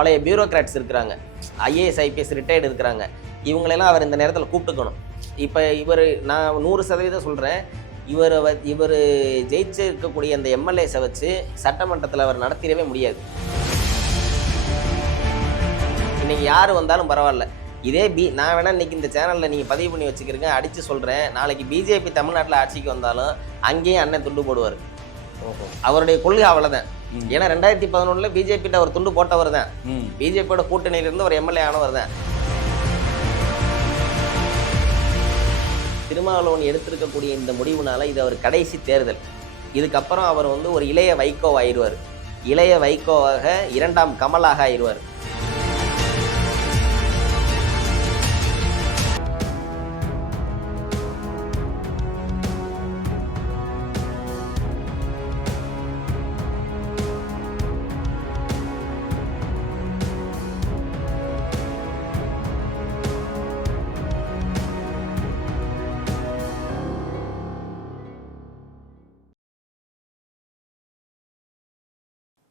பழைய பியூரோக்ராட்ஸ் இருக்கிறாங்க, IAS IPS retired இருக்கிறாங்க. இவங்களெல்லாம் அவர் இந்த நேரத்தில் கூப்பிட்டுக்கணும். இப்போ நான் 100% சொல்கிறேன், இவர் ஜெயிச்சு இருக்கக்கூடிய அந்த எம்எல்ஏஸை வச்சு சட்டமன்றத்தில் அவர் நடத்திடவே முடியாது. இன்னைக்கு யார் வந்தாலும் பரவாயில்ல, இதே நான் வேணா இன்னைக்கு இந்த சேனலில் நீங்கள் பதிவு பண்ணி வச்சுக்கிறீங்க, அடித்து சொல்கிறேன், நாளைக்கு பிஜேபி தமிழ்நாட்டில் ஆட்சிக்கு வந்தாலும் அங்கேயும் அண்ணன் துண்டு போடுவார். அவருடைய கொள்கை அவ்வளோதான். ஏன்னா 2011 பிஜேபிட்ட அவர் துண்டு போட்டவர் தான், பிஜேபியோட கூட்டணியிலிருந்து ஒரு எம்எல்ஏ ஆனவர் தான். திருமாவளவன் எடுத்திருக்கக்கூடிய இந்த முடிவுனால இது அவர் கடைசி தேர்தல். இதுக்கப்புறம் அவர் ஒரு இளைய வைகோ ஆயிடுவார். இளைய வைகோவாக 2ஆம் கமலாக ஆயிடுவார்.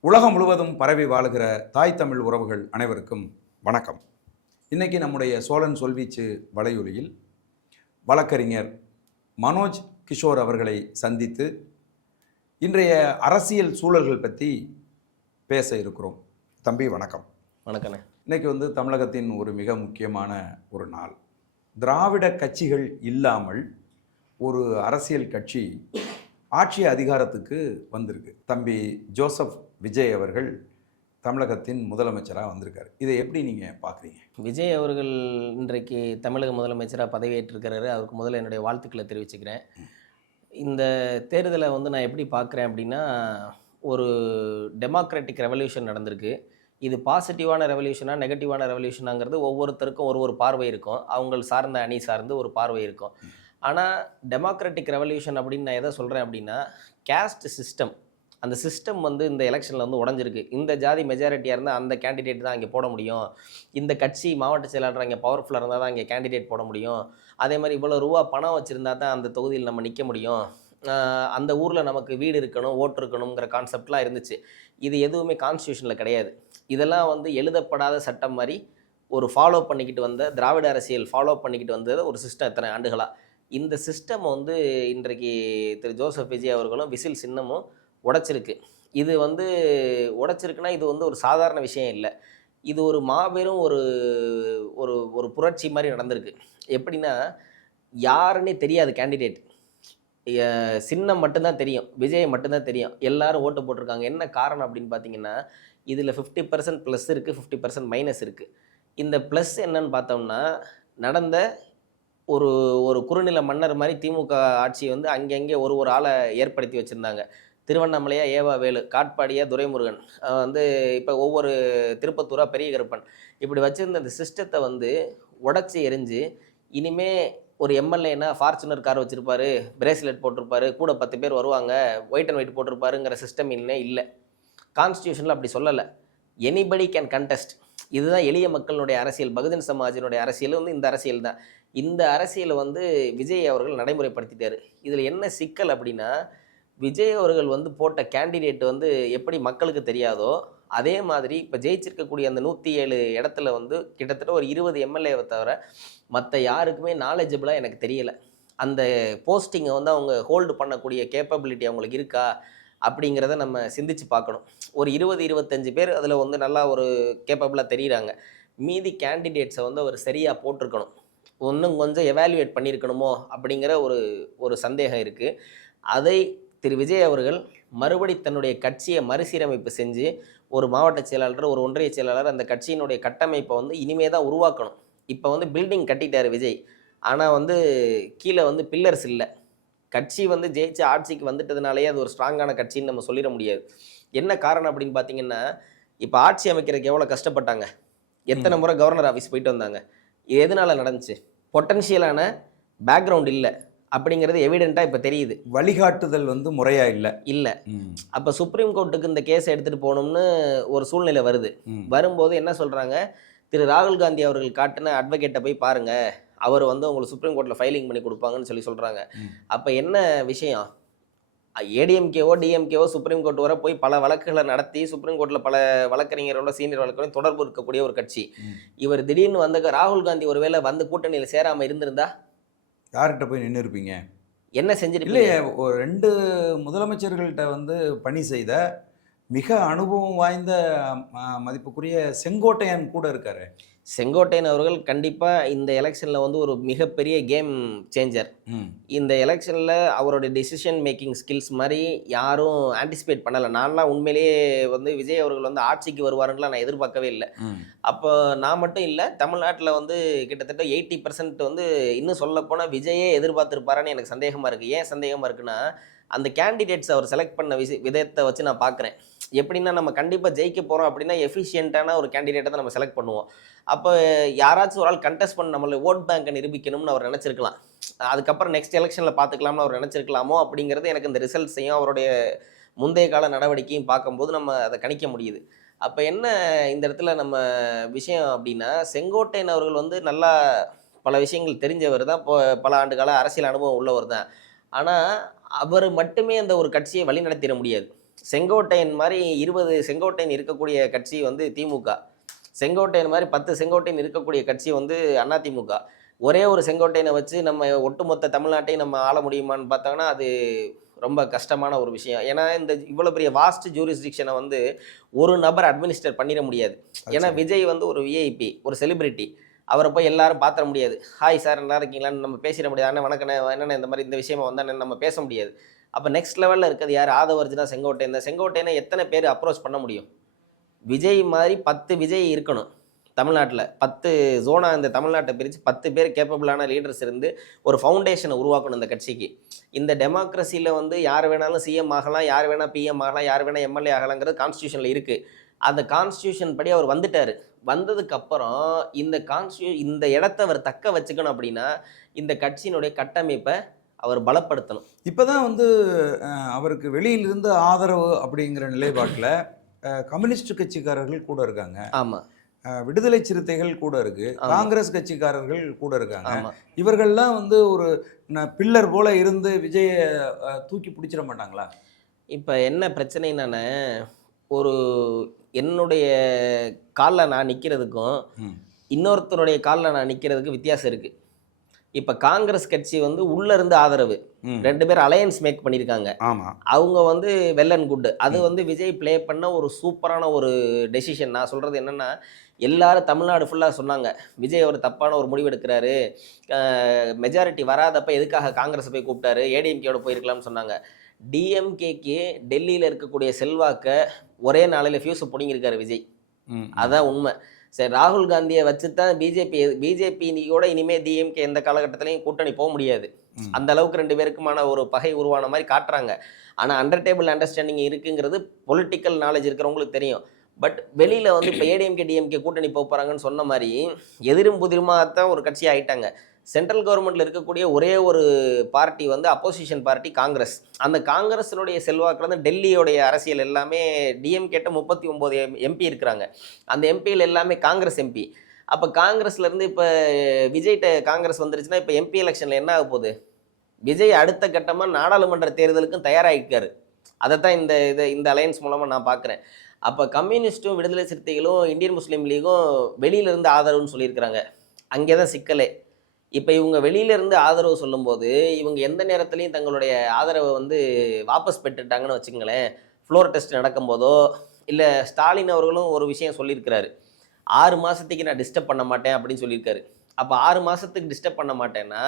உலகம் முழுவதும் பரவி வாழுகிற தாய் தமிழ் உறவுகள் அனைவருக்கும் வணக்கம். இன்றைக்கி நம்முடைய சோழன் சொல்வீச்சு வலையொலியில் வழக்கறிஞர் மனோஜ் கிஷோர் அவர்களை சந்தித்து இன்றைய அரசியல் சூழல்கள் பற்றி பேச இருக்கிறோம். தம்பி வணக்கம். வணக்கண்ணே. இன்றைக்கி தமிழகத்தின் ஒரு மிக முக்கியமான ஒரு நாள். திராவிட கட்சிகள் இல்லாமல் ஒரு அரசியல் கட்சி ஆட்சி அதிகாரத்துக்கு வந்திருக்கு. தம்பி ஜோசப் விஜய் அவர்கள் தமிழகத்தின் முதலமைச்சராக வந்திருக்காரு. இதை எப்படி நீங்கள் பார்க்குறீங்க? விஜய் அவர்கள் இன்றைக்கு தமிழக முதலமைச்சராக பதவியேற்றிருக்கிறாரு. அவருக்கு முதல்ல என்னுடைய வாழ்த்துக்களை தெரிவிச்சுக்கிறேன். இந்த தேர்தலை நான் எப்படி பார்க்குறேன் அப்படின்னா, ஒரு டெமோக்ராட்டிக் ரெவல்யூஷன் நடந்திருக்கு. இது பாசிட்டிவான ரெவல்யூஷனாக நெகட்டிவான ரெவல்யூஷனாங்கிறது ஒவ்வொருத்தருக்கும் ஒரு பார்வை இருக்கும். அவங்க சார்ந்த அணி சார்ந்து ஒரு பார்வை இருக்கும். ஆனால் டெமோக்ராட்டிக் ரெவல்யூஷன் அப்படின்னு நான் எதை சொல்கிறேன் அப்படின்னா, கேஸ்ட் சிஸ்டம், அந்த சிஸ்டம் இந்த எலெக்ஷனில் உடஞ்சிருக்கு. இந்த ஜாதி மெஜாரிட்டியாக இருந்தால் அந்த கேண்டிடேட் தான் அங்கே போட முடியும். இந்த கட்சி மாவட்ட செயலாளர் அங்கே பவர்ஃபுல்லாக இருந்தால் தான் அங்கே கேண்டிடேட் போட முடியும். அதே மாதிரி இவ்வளோ ரூபா பணம் வச்சுருந்தா தான் அந்த தொகுதியில் நம்ம நிற்க முடியும். அந்த ஊரில் நமக்கு வீடு இருக்கணும், ஓட்டு இருக்கணுங்கிற கான்செப்ட்லாம் இருந்துச்சு. இது எதுவுமே கான்ஸ்டியூஷனில் கிடையாது. இதெல்லாம் எழுதப்படாத சட்டம் மாதிரி ஒரு ஃபாலோ பண்ணிக்கிட்டு வந்த திராவிட அரசியல் ஃபாலோ பண்ணிக்கிட்டு வந்தது ஒரு சிஸ்டம் எத்தனை ஆண்டுகளாக. இந்த சிஸ்டம் இன்றைக்கு திரு ஜோசப் விஜய் அவர்களும் விசில் சின்னமும் உடைச்சிருக்கு. இது உடைச்சிருக்குன்னா இது ஒரு சாதாரண விஷயம் இல்லை. இது ஒரு மாபெரும் ஒரு ஒரு ஒரு புரட்சி மாதிரி நடந்திருக்கு. எப்படின்னா, யாருன்னே தெரியாது கேண்டிடேட், சின்னம் மட்டும்தான் தெரியும், விஜய் மட்டும்தான் தெரியும். எல்லாரும் ஓட்டு போட்டிருக்காங்க. என்ன காரணம் அப்படின்னு பார்த்தீங்கன்னா, இதில் 50% ப்ளஸ் இருக்குது, 50% மைனஸ் இருக்குது. இந்த ப்ளஸ் என்னன்னு பார்த்தோம்னா, நடந்த ஒரு ஒரு குறுநில மன்னர் மாதிரி திமுக ஆட்சி அங்கங்கே ஒரு ஆளை ஏற்படுத்தி வச்சுருந்தாங்க. திருவண்ணாமலையா ஏவா வேலு, காட்பாடியா துரைமுருகன், இப்போ ஒவ்வொரு திருப்பத்தூரா பெரிய கருப்பன், இப்படி வச்சுருந்த அந்த சிஸ்டத்தை உடச்சி எரிஞ்சு, இனிமே ஒரு எம்எல்ஏனா ஃபார்ச்சுனர் கார் வச்சுருப்பாரு, பிரேஸ்லெட் போட்டிருப்பாரு, கூட 10 பேர் வருவாங்க, ஒயிட் அண்ட் ஒயிட் போட்டிருப்பாருங்கிற சிஸ்டம் இன்னே இல்லை. கான்ஸ்டியூஷனில் அப்படி சொல்லலை. Anybody can contest. இதுதான் எளிய மக்களுடைய அரசியல், பகுஜன் சமாஜினுடைய அரசியல் இந்த அரசியல் தான். இந்த அரசியலை விஜய் அவர்கள் நடைமுறைப்படுத்திட்டார். இதில் என்ன சிக்கல் அப்படின்னா, விஜய் அவர்கள் போட்ட கேண்டிடேட் எப்படி மக்களுக்கு தெரியாதோ அதே மாதிரி இப்போ ஜெயிச்சிருக்கக்கூடிய அந்த 107 இடத்துல கிட்டத்தட்ட ஒரு 20 எம்எல்ஏவை தவிர மற்ற யாருக்குமே நாலேஜபிளாக எனக்கு தெரியலை. அந்த போஸ்டிங்கை அவங்க ஹோல்டு பண்ணக்கூடிய கேப்பபிலிட்டி அவங்களுக்கு இருக்கா அப்படிங்கிறத நம்ம சிந்திச்சு பார்க்கணும். ஒரு 20-25 பேர் அதில் நல்லா ஒரு கேப்பபிளாக தெரிகிறாங்க. மீதி கேண்டிடேட்ஸை அவர் சரியாக போட்டிருக்கணும், இன்னும் கொஞ்சம் எவாலுவேட் பண்ணியிருக்கணுமோ அப்படிங்கிற ஒரு சந்தேகம் இருக்குது. அதை திரு விஜய் அவர்கள் மறுபடி தன்னுடைய கட்சியை மறுசீரமைப்பு செஞ்சு ஒரு மாவட்ட செயலாளர், ஒரு ஒன்றிய செயலாளர், அந்த கட்சியினுடைய கட்டமைப்பை இனிமே தான் உருவாக்கணும். இப்போ பில்டிங் கட்டிட்டார் விஜய், ஆனால் கீழே பில்லர்ஸ் இல்லை. கட்சி ஜெயிச்சு ஆட்சிக்கு வந்துட்டதுனாலேயே அது ஒரு ஸ்ட்ராங்கான கட்சின்னு நம்ம சொல்லிட முடியாது. என்ன காரணம் அப்படின்னு பார்த்தீங்கன்னா, இப்போ ஆட்சி அமைக்கிறதுக்கு எவ்வளோ கஷ்டப்பட்டாங்க, எத்தனை முறை கவர்னர் ஆஃபீஸ் போயிட்டு வந்தாங்க, எதனால நடந்துச்சு? பொட்டன்ஷியலான பேக்ரவுண்ட் இல்லை அப்படிங்கிறது எவிடென்ட்டாக இப்போ தெரியுது. வழிகாட்டுதல் முறையாக இல்லை. அப்போ சுப்ரீம் கோர்ட்டுக்கு இந்த கேஸை எடுத்துகிட்டு போகணும்னு ஒரு சூழ்நிலை வருது. வரும்போது என்ன சொல்கிறாங்க, திரு ராகுல் காந்தி அவர்கள் காட்டின அட்வொகேட்டை போய் பாருங்கள், அவர் உங்களுக்கு சுப்ரீம் கோர்ட்டில் ஃபைலிங் பண்ணி கொடுப்பாங்கன்னு சொல்கிறாங்க. அப்போ என்ன விஷயம், ஏடிஎம்கேவோ டிஎம்கேவோ சுப்ரீம் கோர்ட் வரை போய் பல வழக்குகளை நடத்தி சுப்ரீம் கோர்ட்டில் பல வழக்கறிஞரோட சீனியர் வழக்கறிஞர் தொடர்பு இருக்கக்கூடிய ஒரு கட்சி. இவர் திடீர்னு வந்த ராகுல் காந்தி ஒருவேளை வந்து கூட்டணியில் சேராமல் இருந்திருந்தா யார்கிட்ட போய் நின்று இருப்பீங்க? என்ன செஞ்சிருப்பீங்க? இல்லையே, ஒரு 2 முதலமைச்சர்கள்ட்ட வந்து பணி செய்த மிக அனுபவம் வாய்ந்த மதிப்புக்குரிய செங்கோட்டையன் கூட இருக்காரு. செங்கோட்டையன் அவர்கள் கண்டிப்பாக இந்த எலெக்ஷனில் வந்து ஒரு மிகப்பெரிய கேம் சேஞ்சர். இந்த எலெக்ஷனில் அவருடைய டெசிஷன் மேக்கிங் ஸ்கில்ஸ் மாதிரி யாரும் ஆன்டிசிபேட் பண்ணலை. நான்லாம் உண்மையிலேயே வந்து விஜய் அவர்கள் வந்து ஆட்சிக்கு வருவாருன்னுலாம் நான் எதிர்பார்க்கவே இல்லை. அப்போ நான் மட்டும் இல்லை, தமிழ்நாட்டில் வந்து கிட்டத்தட்ட 80% வந்து இன்னும் சொல்லப்போனால் விஜயே எதிர்பார்த்துருப்பாரான்னு எனக்கு சந்தேகமாக இருக்குது. ஏன் சந்தேகமாக இருக்குன்னா, அந்த கேண்டிடேட்ஸ் அவர் செலக்ட் பண்ண விதத்தை வச்சு நான் பார்க்குறேன். எப்படின்னா, நம்ம கண்டிப்பாக ஜெயிக்க போகிறோம் அப்படின்னா எஃபிஷியண்ட்டான ஒரு கேண்டிடேட்டை தான் நம்ம செலக்ட் பண்ணுவோம். அப்போ யாராச்சும் ஒரு ஆள் கண்டெஸ்ட் பண்ண நம்மளை ஓட் பேங்கை நிரூபிக்கணும்னு அவர் நினச்சிருக்கலாம். அதுக்கப்புறம் நெக்ஸ்ட் எலெக்ஷனில் பார்த்துக்கலாம்னு அவர் நினச்சிருக்கலாமோ அப்படிங்கிறது எனக்கு இந்த ரிசல்ட்ஸையும் அவருடைய முந்தைய கால நடவடிக்கையும் பார்க்கும்போது நம்ம அதை கணிக்க முடியுது. அப்போ என்ன இந்த இடத்துல நம்ம விஷயம் அப்படின்னா, செங்கோட்டையன் அவர்கள் வந்து நல்லா பல விஷயங்கள் தெரிஞ்சவர் தான், பல ஆண்டு கால அரசியல் அனுபவம் உள்ளவர் தான். ஆனால் அவர் மட்டுமே அந்த ஒரு கட்சியை வழிநடத்திட முடியாது. செங்கோட்டையன் மாதிரி 20 செங்கோட்டையன் இருக்கக்கூடிய கட்சி வந்து திமுக. செங்கோட்டையன் மாதிரி 10 செங்கோட்டையன் இருக்கக்கூடிய கட்சி வந்து அதிமுக. ஒரே ஒரு செங்கோட்டையனை வச்சு நம்ம ஒட்டுமொத்த தமிழ்நாட்டையும் நம்ம ஆள முடியுமான்னு பார்த்தாங்கன்னா அது ரொம்ப கஷ்டமான ஒரு விஷயம். ஏன்னா இந்த இவ்வளோ பெரிய வாஸ்ட் ஜூரிஸ்டிக்ஷனை வந்து ஒரு நபர் அட்மினிஸ்டர் பண்ணிட முடியாது. ஏன்னா விஜய் வந்து ஒரு விஐபி, ஒரு செலிபிரிட்டி. அவரை போய் எல்லாரும் பார்த்துட முடியாது. ஹாய் சார் நல்லா இருக்கீங்களான்னு நம்ம பேசிட முடியாது. அண்ணன் வணக்கண்ணே என்னென்ன இந்த மாதிரி இந்த விஷயமா வந்தால் நம்ம பேச முடியாது. அப்போ நெக்ஸ்ட் லெவலில் இருக்கிறது யார்? ஆதவ அர்ஜுனா, செங்கோட்டையன். இந்த செங்கோட்டையனை எத்தனை பேர் அப்ரோச் பண்ண முடியும்? விஜய் மாதிரி 10 விஜய் இருக்கணும் தமிழ்நாட்டில். 10 ஜோனா இந்த தமிழ்நாட்டை பிரித்து 10 பேர் கேப்பபிளான லீடர்ஸ் இருந்து ஒரு ஃபவுண்டேஷனை உருவாக்கணும் இந்த கட்சிக்கு. இந்த டெமோக்ரஸியில் வந்து யார் வேணாலும் சிஎம் ஆகலாம், யார் வேணால் பிஎம் ஆகலாம், யார் வேணால் எம்எல்ஏ ஆகலாங்கிறது கான்ஸ்டியூஷனில் இருக்குது. அந்த கான்ஸ்டியூஷன் படி அவர் வந்துட்டார். வந்ததுக்கப்புறம் இந்த இடத்த அவர் தக்க வச்சுக்கணும் அப்படின்னா இந்த கட்சியினுடைய கட்டமைப்பை அவர் பலப்படுத்தணும். இப்போ தான் வந்து அவருக்கு வெளியிலிருந்து ஆதரவு அப்படிங்கிற நிலைப்பாட்டில் கம்யூனிஸ்ட் கட்சிக்காரர்கள் கூட இருக்காங்க. ஆமாம். விடுதலை சிறுத்தைகள் கூட இருக்கு, காங்கிரஸ் கட்சிக்காரர்கள் கூட இருக்காங்க. இவர்கள்லாம் வந்து ஒரு பில்லர் போல இருந்து விஜயை தூக்கி பிடிச்சிட மாட்டாங்களா? இப்போ என்ன பிரச்சனைன்னா, ஒரு என்னுடைய காலில் நான் நிற்கிறதுக்கும் இன்னொருத்தருடைய காலில் நான் நிற்கிறதுக்கு வித்தியாசம் இருக்குது. இப்போ காங்கிரஸ் கட்சி வந்து உள்ளேருந்து ஆதரவு 2 பேர் அலையன்ஸ் மேக் பண்ணியிருக்காங்க. அவங்க வந்து வெல் அண்ட் குட். அது வந்து விஜய் ப்ளே பண்ண ஒரு சூப்பரான ஒரு டெசிஷன். நான் சொல்கிறது என்னென்னா, எல்லாரும் தமிழ்நாடு ஃபுல்லாக சொன்னாங்க விஜய் ஒரு தப்பான ஒரு முடிவு எடுக்கிறாரு, மெஜாரிட்டி வராதப்ப எதுக்காக காங்கிரஸை போய் கூப்பிட்டாரு, ஏடிஎம்கேயோட போயிருக்கலாம்னு சொன்னாங்க. டிஎம்கேக்கு டெல்லியில் இருக்கக்கூடிய செல்வாக்கை ஒரே நாளையில் ஃபியூஸை பிடிங்கிருக்காரு விஜய். அதான் உண்மை. சரி, ராகுல் காந்தியை வச்சு தான் பிஜேபியோட இனிமேல் டிஎம்கே எந்த காலகட்டத்திலையும் கூட்டணி போக முடியாது. அந்த அளவுக்கு 2 பேருக்குமான ஒரு பகை உருவான மாதிரி காட்டுறாங்க. ஆனால் அண்டர் டேபிள் அண்டர்ஸ்டாண்டிங் இருக்குங்கிறது பொலிட்டிக்கல் நாலேஜ் இருக்கிறவங்களுக்கு தெரியும். பட் வெளியில் வந்து இப்போ ஏடிஎம்கே டிஎம்கே கூட்டணி போக போகிறாங்கன்னு சொன்ன மாதிரி எதிரும் புதிருமாக தான் ஒரு கட்சி ஆகிட்டாங்க. சென்ட்ரல் கவர்மெண்ட்டில் இருக்கக்கூடிய ஒரே ஒரு பார்ட்டி வந்து அப்போசிஷன் பார்ட்டி காங்கிரஸ். அந்த காங்கிரஸினுடைய செல்வாக்கில் வந்து டெல்லியோடைய அரசியல் எல்லாமே டிஎம்கேட்ட 39 எம்பி இருக்கிறாங்க. அந்த எம்பியில் எல்லாமே காங்கிரஸ் எம்பி. அப்போ காங்கிரஸ்லேருந்து இப்போ விஜய்கிட்ட காங்கிரஸ் வந்துருச்சுன்னா இப்போ எம்பி எலெக்ஷனில் என்ன ஆக போகுது? விஜய் அடுத்த கட்டமாக நாடாளுமன்ற தேர்தலுக்கும் தயாராகிருக்காரு. அதை தான் இந்த அலையன்ஸ் மூலமாக நான் பார்க்குறேன். அப்போ கம்யூனிஸ்ட்டும் விடுதலை சிறுத்தைகளும் இந்தியன் முஸ்லீம் லீகும் வெளியிலேருந்து ஆதரவுன்னு சொல்லியிருக்கிறாங்க. அங்கே தான் சிக்கலே. இப்போ இவங்க வெளியிலேருந்து ஆதரவு சொல்லும்போது இவங்க எந்த நேரத்துலையும் தங்களுடைய ஆதரவை வந்து வாபஸ் பெற்றுட்டாங்கன்னு வச்சுங்களேன். ஃப்ளோர் டெஸ்ட் நடக்கும்போதோ இல்லை ஸ்டாலின் அவர்களும் ஒரு விஷயம் சொல்லியிருக்கிறாரு, 6 மாதத்துக்கு நான் டிஸ்டர்ப் பண்ண மாட்டேன் அப்படின்னு சொல்லியிருக்காரு. அப்போ 6 மாதத்துக்கு டிஸ்டர்ப் பண்ண மாட்டேன்னா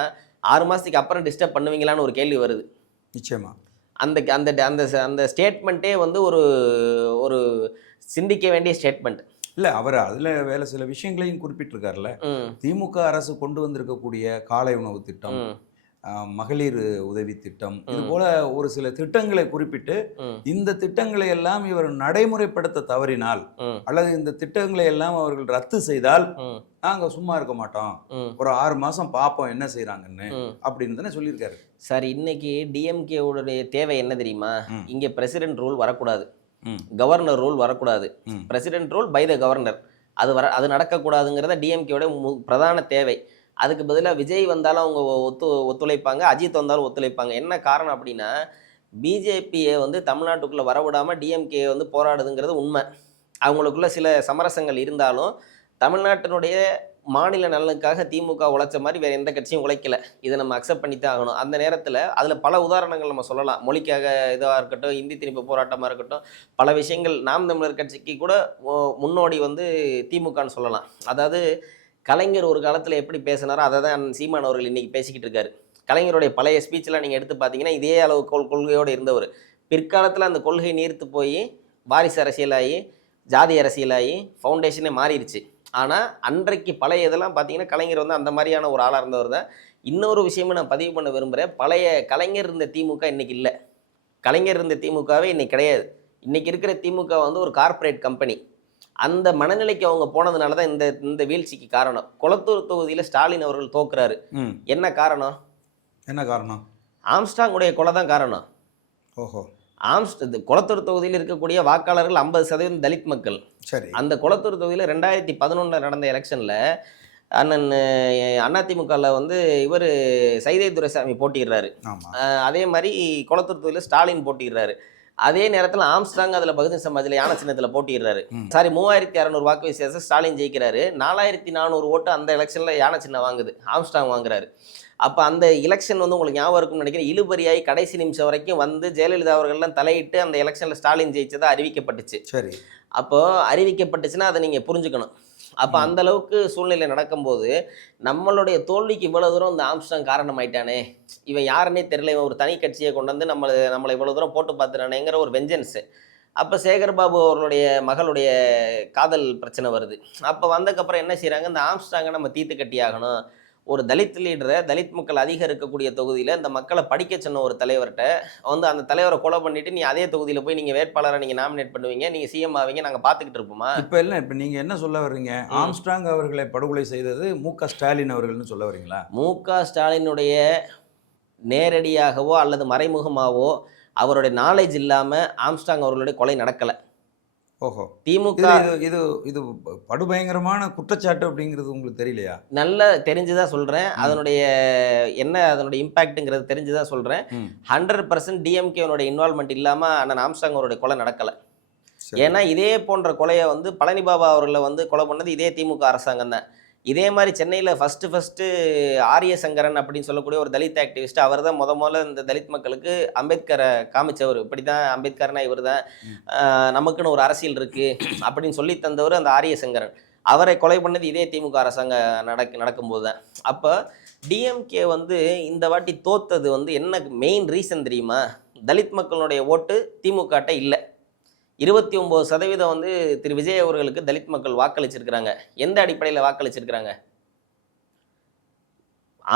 6 மாதத்துக்கு அப்புறம் டிஸ்டர்ப் பண்ணுவீங்களான்னு ஒரு கேள்வி வருது. நிச்சயமாக அந்த அந்த அந்த அந்த ஸ்டேட்மெண்ட்டே வந்து ஒரு சிந்திக்க வேண்டிய ஸ்டேட்மெண்ட் இல்லை. அவர் அதில் சில விஷயங்களையும் குறிப்பிட்டிருக்காருல்ல. திமுக அரசு கொண்டு வந்திருக்கக்கூடிய காலை உணவு திட்டம், மகளிர் உதவி திட்டம், இது போல ஒரு சில திட்டங்களை குறிப்பிட்டு இந்த திட்டங்களை எல்லாம் இவர் நடைமுறைப்படுத்த தவறினால் அல்லது இந்த திட்டங்களை எல்லாம் அவர்கள் ரத்து செய்தால் நாங்க சும்மா இருக்க மாட்டோம், ஒரு 6 மாசம் பார்ப்போம் என்ன செய்யறாங்கன்னு அப்படின்னு தானே சொல்லியிருக்காரு. சார், இன்னைக்கு டிஎம்கேவுடைய தேவை என்ன தெரியுமா? இங்க பிரசிடென்ட் ரூல் வரக்கூடாது, கவர்னர் ரூல் வரக்கூடாது. President rule by the governor அது நடக்கக்கூடாதுங்கிறத டிஎம்கேவோட பிரதான தேவை. அதுக்கு பதிலாக விஜய் வந்தாலும் அவங்க ஒத்துழைப்பாங்க, அஜித் வந்தாலும் ஒத்துழைப்பாங்க. என்ன காரணம் அப்படின்னா, பிஜேபியை வந்து தமிழ்நாட்டுக்குள்ளே வரவிடாமல் டிஎம்கே வந்து போராடுதுங்கிறது உண்மை. அவங்களுக்குள்ள சில சமரசங்கள் இருந்தாலும் தமிழ்நாட்டினுடைய மாநில நலனுக்காக திமுக உழைச்ச மாதிரி வேறு எந்த கட்சியும் உழைக்கல. இதை நம்ம அக்செப்ட் பண்ணித்தான் ஆகணும். அந்த நேரத்தில் அதில் பல உதாரணங்கள் நம்ம சொல்லலாம். மொழிக்காக இதாக இருக்கட்டும், இந்தி திணிப்பு போராட்டமாக இருக்கட்டும், பல விஷயங்கள். நாம் தமிழர் கட்சிக்கு கூட முன்னோடி வந்து திமுகன்னு சொல்லலாம். அதாவது கலைஞர் ஒரு காலத்தில் எப்படி பேசினாரோ அதை தான் சீமான் அவர்கள் இன்றைக்கி பேசிக்கிட்டு இருக்காரு. கலைஞருடைய பழைய ஸ்பீச்செலாம் நீங்கள் எடுத்து பார்த்தீங்கன்னா இதே அளவு கொள்கையோடு இருந்தவர். பிற்காலத்தில் அந்த கொள்கை நீர்த்து போய் வாரிசு அரசியலாகி ஜாதி அரசியலாகி ஃபவுண்டேஷனே மாறிடுச்சு. ஆனால் அன்றைக்கு பழைய இதெல்லாம் பார்த்தீங்கன்னா கலைஞர் வந்து அந்த மாதிரியான ஒரு ஆளாக இருந்தவர் தான். இன்னொரு விஷயமும் நான் பதிவு பண்ண விரும்புகிறேன். பழைய கலைஞர் இருந்த திமுக இன்றைக்கி இல்லை. கலைஞர் இருந்த திமுகவே இன்றைக்கி கிடையாது. இன்றைக்கி இருக்கிற திமுக வந்து ஒரு கார்ப்பரேட் கம்பெனி. அந்த மனநிலைக்கு அவங்க போனதுனால தான் இந்த வீழ்ச்சிக்கு காரணம். கொளத்தூர் தொகுதியில் ஸ்டாலின் அவர்கள் தோக்குறாரு. என்ன காரணம்? ஆம்ஸ்ட்ராங்குடைய கொலை தான் காரணம். ஓஹோ. கொளத்தூர் தொகுதியில் இருக்கக்கூடிய வாக்காளர்கள் 50% தலித் மக்கள். சரி. அந்த கொளத்தூர் தொகுதியில் 2011 நடந்த எலெக்ஷனில் அண்ணன் அதிமுகவில் வந்து இவர் சைதை துரைசாமி போட்டிடுறாரு. அதே மாதிரி கொளத்தூர் தொகுதியில் ஸ்டாலின் போட்டிடுறாரு. அதே நேரத்தில் ஆம்ஸ்ட்ராங் அதில் பகுஜன் சமாஜில் யானை சின்னத்தில் போட்டிடுறாரு. 3600 வாக்கு வித்தியாசம் ஸ்டாலின் ஜெயிக்கிறாரு. 4400 ஓட்டு அந்த எலெக்ஷனில் யானை சின்னம் வாங்குது, ஆம்ஸ்ட்ராங் வாங்குறாரு. அப்போ அந்த எலெக்ஷன் வந்து உங்களுக்கு ஞாபகம் இருக்கும்னு நினைக்கிறேன். இழுபறியாகி கடைசி நிமிஷம் வரைக்கும் வந்து ஜெயலலிதா அவர்கள்லாம் தலையிட்டு அந்த எலெக்ஷனில் ஸ்டாலின் ஜெயிச்சதாக அறிவிக்கப்பட்டுச்சு. சரி. அப்போது அறிவிக்கப்பட்டுச்சுன்னா அதை நீங்கள் புரிஞ்சுக்கணும். அப்போ அந்த அளவுக்கு சூழ்நிலை நடக்கும்போது நம்மளுடைய தோல்விக்கு இவ்வளோ தூரம் இந்த ஆம்ஸ்ட்ராங் காரணமாயிட்டானே, இவன் யாருன்னே தெரியல, இவன் ஒரு தனி கட்சியை கொண்டு வந்து நம்மளை இவ்வளோ தூரம் போட்டு பார்த்துட்டானேங்கிற ஒரு வெஞ்சன்ஸு. அப்போ சேகர்பாபு அவர்களுடைய மகளுடைய காதல் பிரச்சனை வருது. அப்போ வந்ததுக்கப்புறம் என்ன செய்கிறாங்க, இந்த ஆம்ஸ்ட்ராங்கை நம்ம தீர்த்து கட்டி ஆகணும். ஒரு தலித் லீடரை, தலித் மக்கள் அதிகம் இருக்கக்கூடிய தொகுதியில் இந்த மக்களை படிக்க சொன்ன ஒரு தலைவர்கிட்ட வந்து அந்த தலைவரை கொலை பண்ணிவிட்டு நீ அதே தொகுதியில் போய் நீங்கள் வேட்பாளரை நீங்கள் நாமினேட் பண்ணுவீங்க, நீங்கள் சிஎம் ஆவீங்க, நாங்கள் பார்த்துக்கிட்டு இருப்போமா? இப்போ நீங்கள் என்ன சொல்ல வர்றீங்க? ஆம்ஸ்ட்ராங் அவர்களை படுகொலை செய்தது மு.க. ஸ்டாலின் அவர்கள்னு சொல்ல வரீங்களா? மு.க. ஸ்டாலினுடைய நேரடியாகவோ அல்லது மறைமுகமாகவோ அவருடைய நாலேஜ் இல்லாமல் ஆம்ஸ்ட்ராங் அவர்களுடைய கொலை நடக்கலை. ஓஹோ. திமுக இது படுபயங்கரமான குற்றச்சாட்டு அப்படிங்கிறது உங்களுக்கு தெரியலையா? நல்லா தெரிஞ்சுதான் சொல்றேன். அதனுடைய இம்பாக்ட்ங்கிறது தெரிஞ்சுதான் சொல்றேன். 100% டிஎம்கேனுடைய இன்வால்மெண்ட் இல்லாம அண்ணன் ஆம்ஸ்ட்ராங் அவருடைய கொலை நடக்கல. ஏன்னா இதே போன்ற கொலையை வந்து பழனி பாபா அவர்களை வந்து கொலை பண்ணது இதே திமுக அரசாங்கம் தான். இதே மாதிரி சென்னையில் ஃபஸ்ட்டு ஆரிய சங்கரன் அப்படின்னு சொல்லக்கூடிய ஒரு தலித் ஆக்டிவிஸ்ட், அவர் தான் முதல்ல இந்த தலித் மக்களுக்கு அம்பேத்கரை காமிச்சவர். இப்படி தான் அம்பேத்கர்னா இவர் தான், நமக்குன்னு ஒரு அரசியல் இருக்குது அப்படின்னு சொல்லி தந்தவர் அந்த ஆரிய சங்கரன். அவரை கொலை பண்ணது இதே திமுக அரசாங்கம் நடக்கும்போது தான். அப்போ டிஎம்கே வந்து இந்த வாட்டி தோத்தது வந்து என்ன மெயின் ரீசன் தெரியுமா? தலித் மக்களுடைய ஓட்டு திமுகட்ட இல்லை. 29% வந்து திரு விஜய் அவர்களுக்கு தலித் மக்கள் வாக்களிச்சிருக்கிறாங்க. எந்த அடிப்படையில் வாக்களிச்சிருக்கிறாங்க?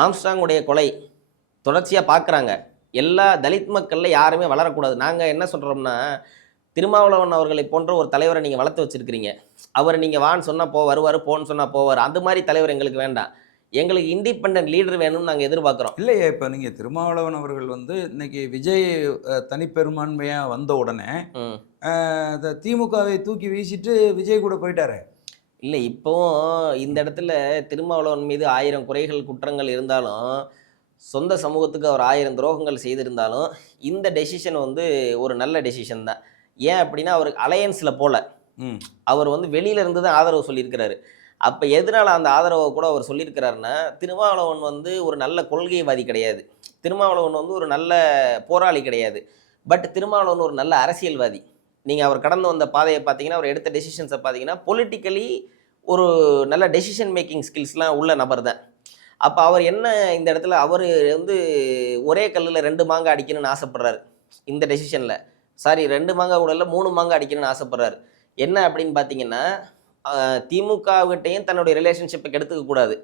ஆம்ஸ்ட்ராங்குடைய கொலை தொடர்ச்சியாக பார்க்குறாங்க. எல்லா தலித் மக்களில் யாருமே வளரக்கூடாது. நாங்கள் என்ன சொல்கிறோம்னா, திருமாவளவன் அவர்களை போன்ற ஒரு தலைவரை நீங்கள் வளர்த்து வச்சுருக்கிறீங்க. அவர் நீங்கள் வான்னு சொன்னால் வருவார், போன்னு சொன்னால் போவார். அந்த மாதிரி தலைவர் எங்களுக்கு வேண்டாம். எங்களுக்கு இண்டிபெண்டன்ட் லீடர் வேணும்னு நாங்கள் எதிர்பார்க்குறோம். இல்லையே, இப்போ நீங்கள் திருமாவளவன் அவர்கள் வந்து இன்னைக்கு விஜய் தனிப்பெரும்பான்மையாக வந்த உடனே திமுகவை தூக்கி வீசிட்டு விஜய் கூட போயிட்டாரு. இல்லை, இப்போவும் இந்த இடத்துல திருமாவளவன் மீது 1000 குறைகள் குற்றங்கள் இருந்தாலும், சொந்த சமூகத்துக்கு அவர் 1000 துரோகங்கள் செய்திருந்தாலும், இந்த டெசிஷன் வந்து ஒரு நல்ல டெசிஷன் தான். ஏன் அப்படின்னா அவருக்கு அலையன்ஸில் போல, அவர் வந்து வெளியிலேருந்து தான் ஆதரவு சொல்லியிருக்கிறாரு. அப்போ எதனால் அந்த ஆதரவை கூட அவர் சொல்லியிருக்கிறாருன்னா, திருமாவளவன் வந்து ஒரு நல்ல கொள்கைவாதி கிடையாது, திருமாவளவன் வந்து ஒரு நல்ல போராளி கிடையாது, பட் திருமாவளவன் ஒரு நல்ல அரசியல்வாதி. நீங்கள் அவர் கடந்து வந்த பாதையை பார்த்தீங்கன்னா, அவர் எடுத்த டெசிஷன்ஸை பார்த்தீங்கன்னா, பொலிட்டிக்கலி ஒரு நல்ல டெசிஷன் மேக்கிங் ஸ்கில்ஸ்லாம் உள்ள நபர் தான். அப்போ அவர் என்ன இந்த இடத்துல அவர் வந்து ஒரே கல்லில் 2 மாங்காய் அடிக்கணும்னு ஆசைப்படுறாரு. இந்த டெசிஷனில் 2 மாங்காய் கூட இல்லை, 3 மாங்காய் அடிக்கணும்னு ஆசைப்படுறாரு. என்ன அப்படின்னு பார்த்தீங்கன்னா, திமுகவிட்டையும் தன்னுடைய ரிலேஷன்ஷிப்பை கெடுத்துக்க கூடாது.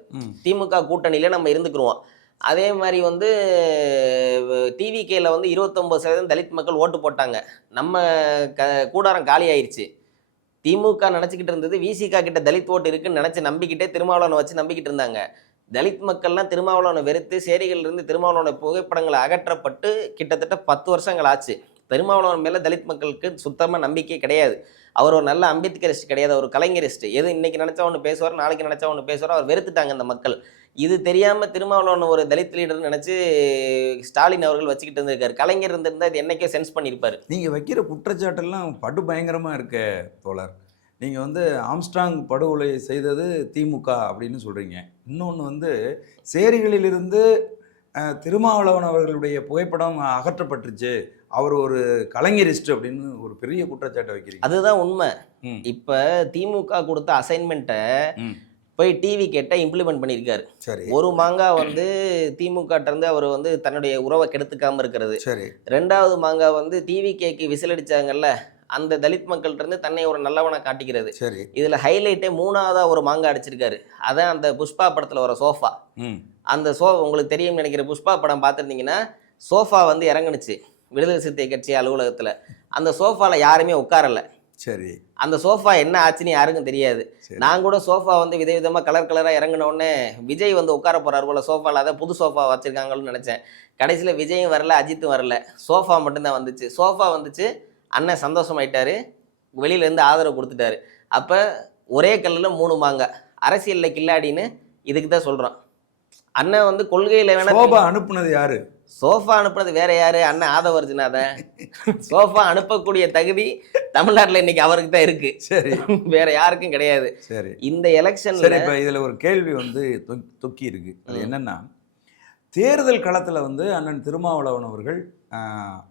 திமுக கூட்டணியில் நம்ம இருந்துக்குருவோம். அதே மாதிரி வந்து டிவிகேல வந்து 29% தலித் மக்கள் ஓட்டு போட்டாங்க. நம்ம கூடாரம் காலி ஆயிடுச்சு. திமுக நினச்சிக்கிட்டு இருந்தது விசிகா கிட்ட தலித் ஓட்டு இருக்குன்னு நினச்சி நம்பிக்கிட்டே திருமாவளவனை வச்சு நம்பிக்கிட்டு இருந்தாங்க. தலித் மக்கள்லாம் திருமாவளவனை வெறுத்து சேரிகளிலிருந்து திருமாவளவனை புகைப்படங்களை அகற்றப்பட்டு கிட்டத்தட்ட 10 வருஷங்கள் ஆச்சு. திருமாவளவன் மேலே தலித் மக்களுக்கு சுத்தமாக நம்பிக்கை கிடையாது. அவர் ஒரு நல்ல அம்பேத்கரிஸ்ட் கிடையாது, ஒரு கலைஞரிஸ்ட். எது இன்னைக்கு நினச்சா ஒன்று பேசுவார், நாளைக்கு நினச்சா ஒன்று பேசுவார். அவர் வெறுத்துட்டாங்க அந்த மக்கள். இது தெரியாமல் திருமாவளவன் ஒரு தலித் லீடர்னு நினச்சி ஸ்டாலின் அவர்கள் வச்சுக்கிட்டு இருந்திருக்காரு. கலைஞர் இருந்திருந்தால் இது என்னைக்கே சென்ஸ் பண்ணியிருப்பார். நீங்கள் வைக்கிற குற்றச்சாட்டெல்லாம் படு பயங்கரமாக இருக்க தோழர். நீங்கள் வந்து ஆம்ஸ்ட்ராங் படுகொலை செய்தது திமுக அப்படின்னு சொல்கிறீங்க. இன்னொன்று சேரிகளிலிருந்து திருமாவளவன் அவர்களுடைய புகைப்படம் அகற்றப்பட்டுருச்சு, அவர் ஒரு கலைஞரிஸ்ட் அப்படின்னு ஒரு பெரிய குற்றச்சாட்டை வைக்கிறீங்க. அதுதான் உண்மை. இப்போ திமுக கொடுத்த அசைன்மெண்ட்டை போய் டிவி கேட்ட இம்ப்ளிமெண்ட் பண்ணியிருக்காரு. சரி. ஒரு மாங்காய் திமுக இருந்து அவர் தன்னுடைய உறவை கெடுத்துக்காம இருக்கிறது. சரி. 2வது மாங்காய் டிவி கேக்கு விசில் அடிச்சாங்கல்ல, அந்த தலித் மக்கள்கிட்ட இருந்து தன்னை ஒரு நல்லவனை காட்டிக்கிறது. சரி. இதுல ஹைலைட்டே 3வதா ஒரு மாங்காய் அடிச்சிருக்காரு. அதான் அந்த புஷ்பா படத்துல வர சோஃபா. அந்த உங்களுக்கு தெரியும் நினைக்கிற புஷ்பா படம் பார்த்துருந்தீங்கன்னா சோஃபா இறங்குனுச்சு விடுதலை சிறுத்தை கட்சி அலுவலகத்துல. அந்த சோஃபால யாருமே உட்காரல. சரி. அந்த சோஃபா என்ன ஆச்சுன்னு யாருக்கும் தெரியாது. நான் கூட சோஃபா விதவிதமா கலர் கலரா இறங்கின உடனே விஜய் உட்கார போறாரு போல சோஃபால, அதை புது சோஃபா வச்சிருக்காங்கன்னு நினைச்சேன். கடைசியில விஜயும் வரல, அஜித்தும் வரல, சோஃபா மட்டும்தான் வந்துச்சு. சோஃபா அண்ணன் சந்தோஷமாயிட்டாரு, வெளியில இருந்து ஆதரவு கொடுத்துட்டாரு. அப்ப ஒரே கல்லுல 3 மாங்காய், அரசியல்ல கில்லாடின்னு இதுக்கு தான் சொல்றான். அண்ணன் கொள்கையில வேணா சோஃபா அனுப்புனது யாரு? சோஃபா அனுப்புனது வேற யாரு? அண்ணன் ஆதவர்ஜுனாதான். சோஃபா அனுப்பக்கூடிய தகுதி தமிழ்நாட்டுல இன்னைக்கு அவருக்கு தான் இருக்கு. சரி. வேற யாருக்கும் கிடையாது. சரி. இந்த எலெக்ஷன்ல இப்ப இதுல ஒரு கேள்வி தொக்கி இருக்கு. அது என்னன்னா, தேர்தல் களத்துல அண்ணன் திருமாவளவன் அவர்கள்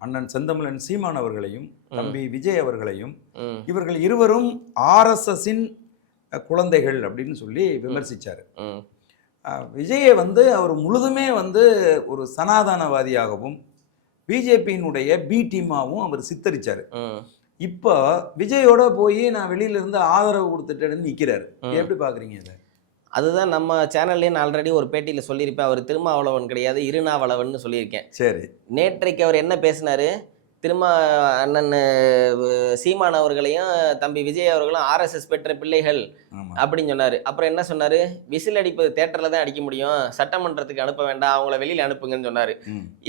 அண்ணன் செந்தமிழன் சீமான் அவர்களையும் தம்பி விஜய் அவர்களையும் இவர்கள் இருவரும் RSSின் குழந்தைகள் அப்படின்னு சொல்லி விமர்சிச்சாரு. விஜயை அவர் முழுதுமே ஒரு சனாதனவாதியாகவும் பிஜேபியினுடைய பி டீமாவும் அவர் சித்தரிச்சாரு. இப்போ விஜயோட போய் நான் வெளியில இருந்து ஆதரவு கொடுத்துட்டேன்னு நிக்கிறாரு. எப்படி பாக்குறீங்க இதை? அதுதான் நம்ம சேனல்லே நான் ஆல்ரெடி ஒரு பேட்டியில் சொல்லியிருப்பேன். அவர் திருமாவளவன் கிடையாது, இருநாவளவன் சொல்லியிருக்கேன். சரி. நேற்றைக்கு அவர் என்ன பேசினாரு? அண்ணன் சீமான் அவர்களையும் தம்பி விஜய் அவர்களும் RSS பெற்ற பிள்ளைகள் அப்படின்னு சொன்னாரு. அப்புறம் என்ன சொன்னாரு? விசில் அடிப்பது தேட்டர்ல தான் அடிக்க முடியும், சட்டமன்றத்துக்கு அனுப்ப வேண்டாம், அவங்கள வெளியில அனுப்புங்கன்னு சொன்னாரு.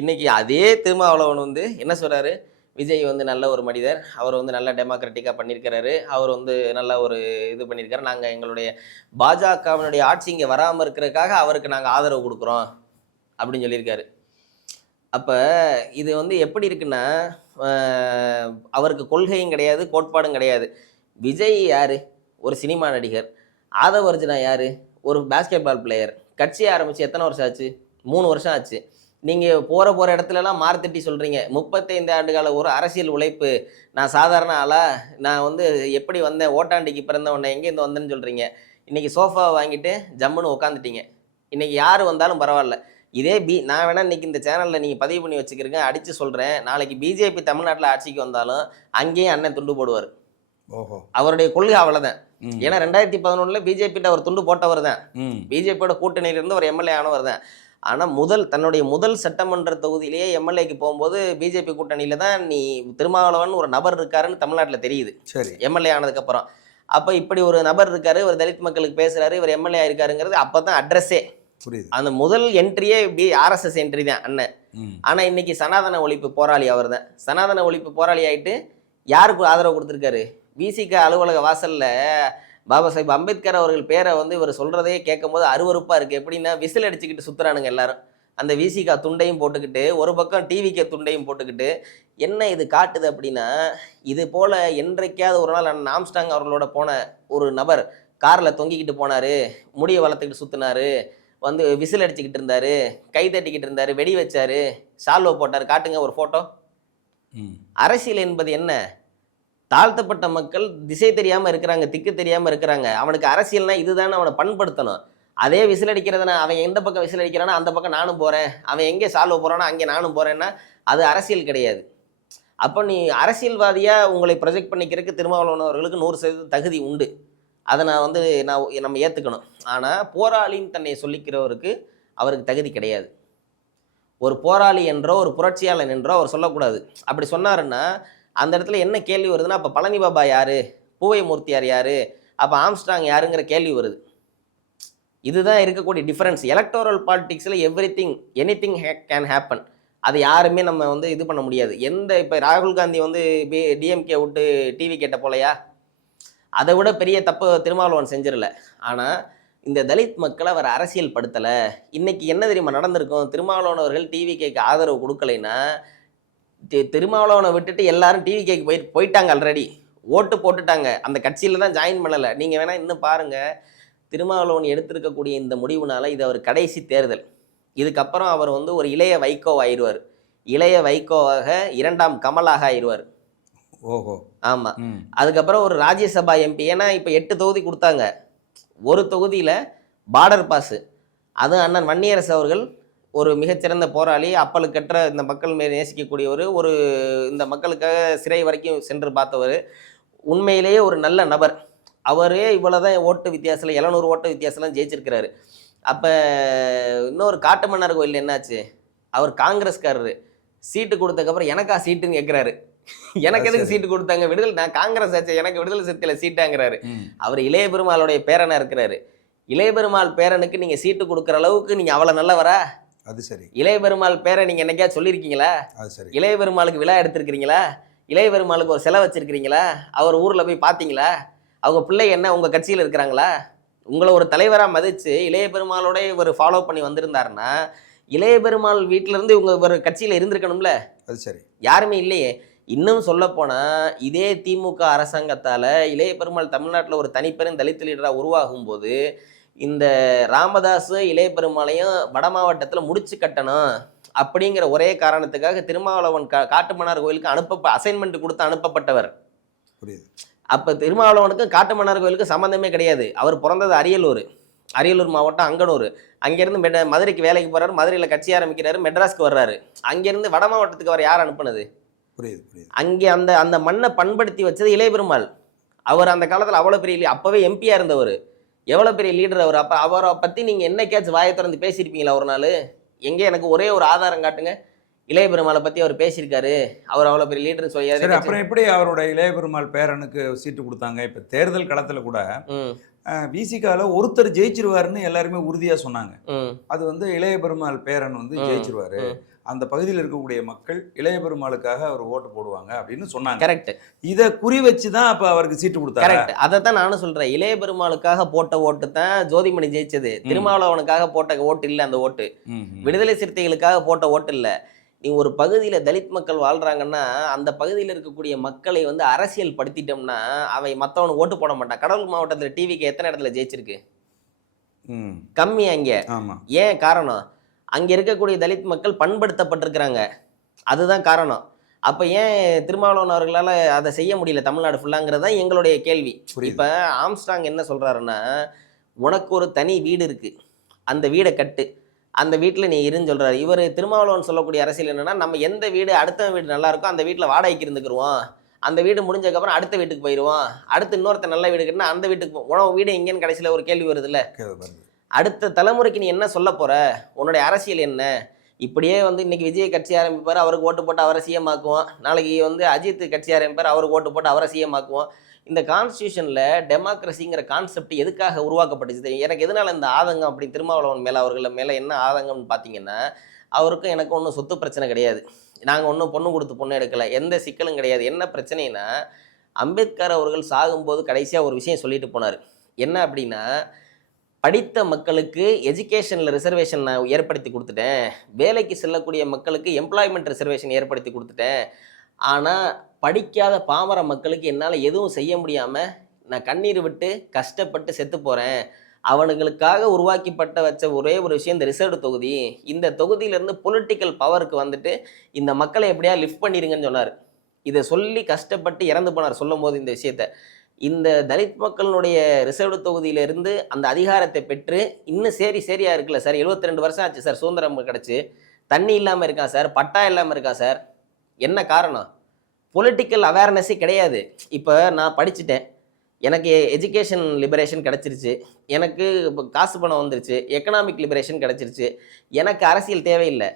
இன்னைக்கு அதே திருமாவளவன் என்ன சொல்றாரு? விஜய் நல்ல ஒரு மனிதர், அவர் நல்ல டெமோக்ராட்டிக்காக பண்ணியிருக்கிறாரு, அவர் நல்ல ஒரு இது பண்ணியிருக்காரு, நாங்கள் எங்களுடைய பாஜகவினுடைய ஆட்சி இங்கே வராமல் இருக்கிறதுக்காக அவருக்கு நாங்கள் ஆதரவு கொடுக்குறோம் அப்படின்னு சொல்லியிருக்காரு. அப்போ இது எப்படி இருக்குன்னா, அவருக்கு கொள்கையும் கிடையாது, கோட்பாடும் கிடையாது. விஜய் யார்? ஒரு சினிமா நடிகர். ஆதவர்ஜுனா யார்? ஒரு பாஸ்கெட் பால் பிளேயர். கட்சி ஆரம்பித்து எத்தனை வருஷம் ஆச்சு? 3 வருஷம் ஆச்சு. நீங்கள் போகிற இடத்துலலாம் மார்த்தட்டி சொல்கிறீங்க. 35 ஆண்டுகால ஒரு அரசியல் உழைப்பு, நான் சாதாரண ஆளா, நான் எப்படி வந்தேன், ஓட்டாண்டிக்கு பிறந்தவொன்னே எங்கேருந்து வந்தேன்னு சொல்கிறீங்க. இன்றைக்கி சோஃபா வாங்கிட்டு ஜம்முன்னு உட்காந்துட்டீங்க. இன்றைக்கி யார் வந்தாலும் பரவாயில்ல. இதே நான் வேணால் இன்றைக்கி இந்த சேனலில் நீங்கள் பதிவு பண்ணி வச்சுக்கிறீங்க, அடித்து சொல்கிறேன், நாளைக்கு பிஜேபி தமிழ்நாட்டில் ஆட்சிக்கு வந்தாலும் அங்கேயும் அண்ணன் துண்டு போடுவார். ஓஹோ. அவருடைய கொள்கை அவ்வளோதான். ஏன்னா 2011 பிஜேபிட்ட அவர் துண்டு போட்டவர் தான், பிஜேபியோட கூட்டணியிலிருந்து ஒரு எம்எல்ஏ ஆனவர் தான். ஆனால் தன்னுடைய முதல் சட்டமன்ற தொகுதியிலேயே எம்எல்ஏக்கு போகும்போது பிஜேபி கூட்டணியில் தான் நீ திருமாவளவன் ஒரு நபர் இருக்காருன்னு தமிழ்நாட்டில் தெரியுது. சரி. எம்எல்ஏ ஆனதுக்கப்புறம் அப்போ இப்படி ஒரு நபர் இருக்காரு, ஒரு தலித் மக்களுக்கு பேசுகிறாரு, இவர் எம்எல்ஏ இருக்காருங்கிறது அப்போ தான் அட்ரஸே புரியுது. அந்த முதல் என்ட்ரியே RSS என்ட்ரி தான் அண்ணன். ஆனால் இன்னைக்கு சனாதன ஒழிப்பு போராளி அவர் தான். சனாதன ஒழிப்பு போராளி ஆகிட்டு யாருக்கு ஆதரவு கொடுத்துருக்காரு? விசிக அலுவலக வாசலில் பாபா சாஹிப் அம்பேத்கர் அவர்கள் பேரை இவர் சொல்கிறதே கேட்கும் போது அருவருப்பாக இருக்குது. எப்படின்னா விசில் அடிச்சுக்கிட்டு சுற்றுறானுங்க எல்லாரும். அந்த விசிகா துண்டையும் போட்டுக்கிட்டு, ஒரு பக்கம் டிவிக்கு துண்டையும் போட்டுக்கிட்டு. என்ன இது காட்டுது அப்படின்னா, இது போல் என்றைக்காவது ஒரு நாள் அண்ணன் ஆம்ஸ்ட்ராங் அவர்களோட போன ஒரு நபர் காரில் தொங்கிக்கிட்டு போனார், முடியை வளர்த்துக்கிட்டு சுற்றினார், விசில் அடிச்சுக்கிட்டு இருந்தார், கை தட்டிக்கிட்டு இருந்தார், வெடி வச்சார், சால்வோ போட்டார், காட்டுங்க ஒரு ஃபோட்டோ. அரசியல் என்பது என்ன? தாழ்த்தப்பட்ட மக்கள் திசை தெரியாமல் இருக்கிறாங்க, திக்கு தெரியாமல் இருக்கிறாங்க. அவனுக்கு அரசியல்னா இதுதானே அவனை பண்படுத்தணும். அதே விசில் அடிக்கிறதுனா, அவன் எந்த பக்கம் விசில் அடிக்கிறானோ அந்த பக்கம் நானும் போகிறேன், அவன் எங்கே சால்வோ போகிறானோ அங்கே நானும் போகிறேன்னா அது அரசியல் கிடையாது. அப்போ நீ அரசியல்வாதியாக உங்களை ப்ரொஜெக்ட் பண்ணிக்கிறதுக்கு திருமாவளவன் அவர்களுக்கு 100% தகுதி உண்டு. அதை நம்ம ஏற்றுக்கணும். ஆனால் போராளின்னு தன்னை சொல்லிக்கிறவருக்கு அவருக்கு தகுதி கிடையாது. ஒரு போராளி என்றோ ஒரு புரட்சியாளன் என்றோ அவர் சொல்லக்கூடாது. அப்படி சொன்னாருன்னா அந்த இடத்துல என்ன கேள்வி வருதுன்னா, அப்போ பழனி பாபா யார், பூவை மூர்த்தியார் யார், அப்போ ஆம்ஸ்ட்ராங் யாருங்கிற கேள்வி வருது. இதுதான் இருக்கக்கூடிய டிஃபரன்ஸ். எலக்டோரல் பாலிடிக்ஸில் எனிதிங் கேன் ஹேப்பன். அது யாருமே நம்ம வந்து இது பண்ண முடியாது. இப்போ ராகுல் காந்தி வந்து டிஎம்கே விட்டு டிவி கேட்ட போலையா, அதை விட பெரிய தப்பு திருமாவளவன் செஞ்சிடல. ஆனால் இந்த தலித் மக்களை அவர் அரசியல் படுத்தலை. இன்னைக்கு என்ன தெரியுமா நடந்திருக்கும், திருமாவளவன் அவர்கள் டிவி கேக்கு ஆதரவு கொடுக்கலைன்னா திருமாவளவனை விட்டுட்டு எல்லாரும் டிவி கேக்கு போயிட்டாங்க. ஆல்ரெடி ஓட்டு போட்டுட்டாங்க, அந்த கட்சியில் தான் ஜாயின் பண்ணலை. நீங்கள் வேணால் இன்னும் பாருங்கள், திருமாவளவன் எடுத்திருக்கக்கூடிய இந்த முடிவுனால இது அவர் கடைசி தேர்தல். இதுக்கப்புறம் அவர் வந்து ஒரு இளைய வைகோ ஆயிடுவார். இளைய வைகோவாக 2ஆம் கமலாக ஆயிடுவார். ஓஹோ, ஆமாம். அதுக்கப்புறம் ஒரு ராஜ்யசபா எம்பி, ஏன்னா இப்போ 8 தொகுதி கொடுத்தாங்க, ஒரு தொகுதியில் பார்டர் பாஸு. அதுவும் அண்ணன் வன்னியரசு அவர்கள் ஒரு மிகச்சிறந்த போராளி, அப்பலுக்கற்ற இந்த மக்கள் மேல் நேசிக்கக்கூடியவர், ஒரு இந்த மக்களுக்காக சிறை வரைக்கும் சென்று பார்த்தவர், உண்மையிலேயே ஒரு நல்ல நபர். அவரே இவ்வளோதான் ஓட்டு வித்தியாசத்தில் 700 ஓட்டு வித்தியாசம்லாம் ஜெயிச்சிருக்கிறாரு. அப்போ இன்னொரு காட்டுமன்னார் கோயில் என்னாச்சு, அவர் காங்கிரஸ்காரரு, சீட்டு கொடுத்ததுக்கப்புறம் எனக்கா சீட்டுன்னு கேட்குறாரு. எனக்கு எதுக்கு சீட்டு கொடுத்தாங்க, விடுதலை நான் காங்கிரஸ் ஆச்சு, எனக்கு விடுதலை சிறுத்தையில் சீட்டாங்கிறாரு. அவர் இளைய பெருமாளுடைய பேரனாக இருக்கிறாரு. இளைய பெருமாள் பேரனுக்கு நீங்கள் சீட்டு கொடுக்குற அளவுக்கு நீங்கள் அவ்வளோ நல்லவரா? அது சரி. இளைய பெருமாள் பேரை நீங்கள் என்னைக்கா சொல்லியிருக்கீங்களா? அது சரி. இளைய பெருமாளுக்கு விழா எடுத்திருக்கிறீங்களா? இளைய பெருமாளுக்கு ஒரு செலவு வச்சிருக்கிறீங்களா? அவர் ஊரில் போய் பார்த்தீங்களா? அவங்க பிள்ளை என்ன உங்கள் கட்சியில் இருக்கிறாங்களா? உங்களை ஒரு தலைவராக மதித்து இளைய பெருமாளோட ஒரு ஃபாலோ பண்ணி வந்திருந்தாருன்னா இளைய பெருமாள் வீட்டிலேருந்து இவங்க ஒரு கட்சியில் இருந்திருக்கணும்ல. அது சரி. யாருமே இல்லையே. இன்னும் சொல்லப்போனால் இதே திமுக அரசாங்கத்தால் இளைய பெருமாள் தமிழ்நாட்டில் ஒரு தனிப்பெரும் தலித் லீடராக உருவாகும் போது இந்த ராமதாஸ் இளைய பெருமாளையும் வட மாவட்டத்தில் முடிச்சு கட்டணும் அப்படிங்கிற ஒரே காரணத்துக்காக திருமாவளவன் காட்டுமன்னார் கோயிலுக்கு அசைன்மெண்ட் கொடுத்து அனுப்பப்பட்டவர். புரியுது. அப்போ திருமாவளவனுக்கும் காட்டுமன்னார் கோயிலுக்கு சம்மந்தமே கிடையாது. அவர் பிறந்தது அரியலூர் மாவட்டம் அங்கனூர். அங்கேருந்து மதுரைக்கு வேலைக்கு போகிறாரு, மதுரையில் கட்சி ஆரம்பிக்கிறாரு, மெட்ராஸ்க்கு வர்றாரு. அங்கேருந்து வட மாவட்டத்துக்கு அவர் யார் அனுப்புனது? புரியுது புரியுது. அங்கே அந்த மண்ணை பண்படுத்தி வச்சது இளைய பெருமாள். அவர் அந்த காலத்தில் அவ்வளோ பெரிய அப்போவே எம்பியாக இருந்தவர், எவ்வளோ பெரிய லீடர் அவர். அப்போ அவரை பற்றி நீங்கள் என்னைக்காச்சும் வாயை திறந்து பேசியிருப்பீங்களா ஒரு நாள்? எங்கே எனக்கு ஒரே ஒரு ஆதாரம் காட்டுங்க, இளைய பெருமாளை பற்றி அவர் பேசியிருக்காரு, அவர் அவ்வளோ பெரிய லீடர்னு சொல்லி. அப்புறம் எப்படி அவரோட இளைய பெருமாள் பேரனுக்கு சீட்டு கொடுத்தாங்க? இப்போ தேர்தல் களத்தில் கூட விசிகாவில் ஒருத்தர் ஜெயிச்சிருவாருன்னு எல்லாருமே உறுதியாக சொன்னாங்க. அது வந்து இளைய பெருமாள் பேரன் வந்து ஜெயிச்சிருவாரு, அந்த பகுதியில் இருக்கக்கூடிய மக்கள் இளைய பெருமாளுக்காக அவர் ஓட்டு போடுவாங்க அப்படின்னு சொன்னாங்க. கரெக்ட். இதை குறி வச்சு தான் அப்போ அவருக்கு சீட்டு கொடுத்தாங்க. கரெக்ட். அதை தான் நானும் சொல்கிறேன். இளைய பெருமாளுக்காக போட்ட ஓட்டு தான் ஜோதிமணி ஜெயிச்சது. திருமாவளவனுக்காக போட்ட ஓட்டு இல்லை. அந்த ஓட்டு விடுதலை சிறுத்தைகளுக்காக போட்ட ஓட்டு இல்லை. நீ ஒரு பகுதியில் தலித் மக்கள் வாழ்கிறாங்கன்னா அந்த பகுதியில் இருக்கக்கூடிய மக்களை வந்து அரசியல் படுத்திட்டோம்னா அவை மற்றவனுக்கு ஓட்டு போட மாட்டான். கடலூர் மாவட்டத்தில் டிவிக்கு எத்தனை இடத்துல ஜெயிச்சிருக்கு? கம்மி. அங்கே ஏன் காரணம்? அங்கே இருக்கக்கூடிய தலித் மக்கள் பண்படுத்தப்பட்டிருக்கிறாங்க, அதுதான் காரணம். அப்போ ஏன் திருமாவளவன் அவர்களால் அதை செய்ய முடியல தமிழ்நாடு ஃபுல்லாங்கிறது தான் எங்களுடைய கேள்வி. இப்போ ஆம்ஸ்ட்ராங் என்ன சொல்கிறாருன்னா, உனக்கு ஒரு தனி வீடு இருக்குது, அந்த வீடை கட்டு, அந்த வீட்டில் நீ இருன்னு சொல்கிறாரு. இவர் திருமாவளவன் சொல்லக்கூடிய அரசியல் என்னென்னா, நம்ம எந்த வீடு அடுத்த வீடு நல்லா இருக்கோ அந்த வீட்டில் வாடகைக்கு இருந்துக்கிடுவோம், அந்த வீடு முடிஞ்சதுக்கப்புறம் அடுத்த வீட்டுக்கு போயிடுவோம், அடுத்து இன்னொருத்த நல்ல வீடு கட்டினா அந்த வீட்டுக்கு உணவு வீடு எங்கேன்னு கடைசியில் ஒரு கேள்வி வருதுல்ல. அடுத்த தலைமுறைக்கு நீ என்ன சொல்ல போகிற, உன்னுடைய அரசியல் என்ன? இப்படியே வந்து இன்றைக்கி விஜய் கட்சி ஆரம்பிப்பார், அவருக்கு ஓட்டு போட்டு அவரை சிஎம்மாக்குவோம், நாளைக்கு வந்து அஜித் கட்சி ஆரம்பிப்பார், அவருக்கு ஓட்டு போட்டு அவரை சிஎம்மாக்குவோம். இந்த கான்ஸ்டியூஷனில் டெமோக்ரஸிங்கிற கான்செப்ட் எதுக்காக உருவாக்கப்பட்டுச்சு? எனக்கு எதனால் இந்த ஆதங்கம் அப்படி திருமாவளவன் மேலே அவர்கள் மேலே என்ன ஆதங்கம்னு பார்த்தீங்கன்னா, அவருக்கும் எனக்கு ஒன்றும் சொத்து பிரச்சனை கிடையாது, நாங்கள் ஒன்றும் பொண்ணு கொடுத்து பொண்ணு எடுக்கலை, எந்த சிக்கலும் கிடையாது. என்ன பிரச்சனைனா, அம்பேத்கர் அவர்கள் சாகும்போது கடைசியாக ஒரு விஷயம் சொல்லிட்டு போனார். என்ன அப்படின்னா, படித்த மக்களுக்கு எஜுகேஷனில் ரிசர்வேஷன் நான் ஏற்படுத்தி கொடுத்துட்டேன், வேலைக்கு செல்லக்கூடிய மக்களுக்கு எம்ப்ளாய்மெண்ட் ரிசர்வேஷன் ஏற்படுத்தி கொடுத்துட்டேன், ஆனால் படிக்காத பாமர மக்களுக்கு என்னால் எதுவும் செய்ய முடியாமல் நான் கண்ணீர் விட்டு கஷ்டப்பட்டு செத்து போகிறேன். அவனுங்களுக்காக உருவாக்கப்பட்ட வச்ச ஒரே ஒரு விஷயம் இந்த ரிசர்வ்டு தொகுதி. இந்த தொகுதியிலேருந்து பொலிட்டிக்கல் பவருக்கு வந்துட்டு இந்த மக்களை எப்படியா லிஃப்ட் பண்ணிடுங்கன்னு சொன்னார். இதை சொல்லி கஷ்டப்பட்டு இறந்து போனார் சொல்லும் போது இந்த விஷயத்தை. இந்த தலித் மக்களுடைய ரிசர்வ்டு தொகுதியிலிருந்து அந்த அதிகாரத்தை பெற்று இன்னும் சரியாக இருக்குல்ல சார், 72 வருஷம் ஆச்சு சார் சுதந்திரம் கிடச்சி, தண்ணி இல்லாமல் இருக்கான் சார், பட்டா இல்லாமல் இருக்கான் சார். என்ன காரணம்? பொலிட்டிக்கல் அவேர்னஸே கிடையாது. இப்போ நான் படிச்சுட்டேன், எனக்கு எஜுகேஷன் லிபரேஷன் கிடச்சிருச்சு, எனக்கு இப்போ காசு பணம் வந்துருச்சு, எக்கனாமிக் லிபரேஷன் கிடச்சிருச்சு, எனக்கு அரசியல் தேவையில்லை,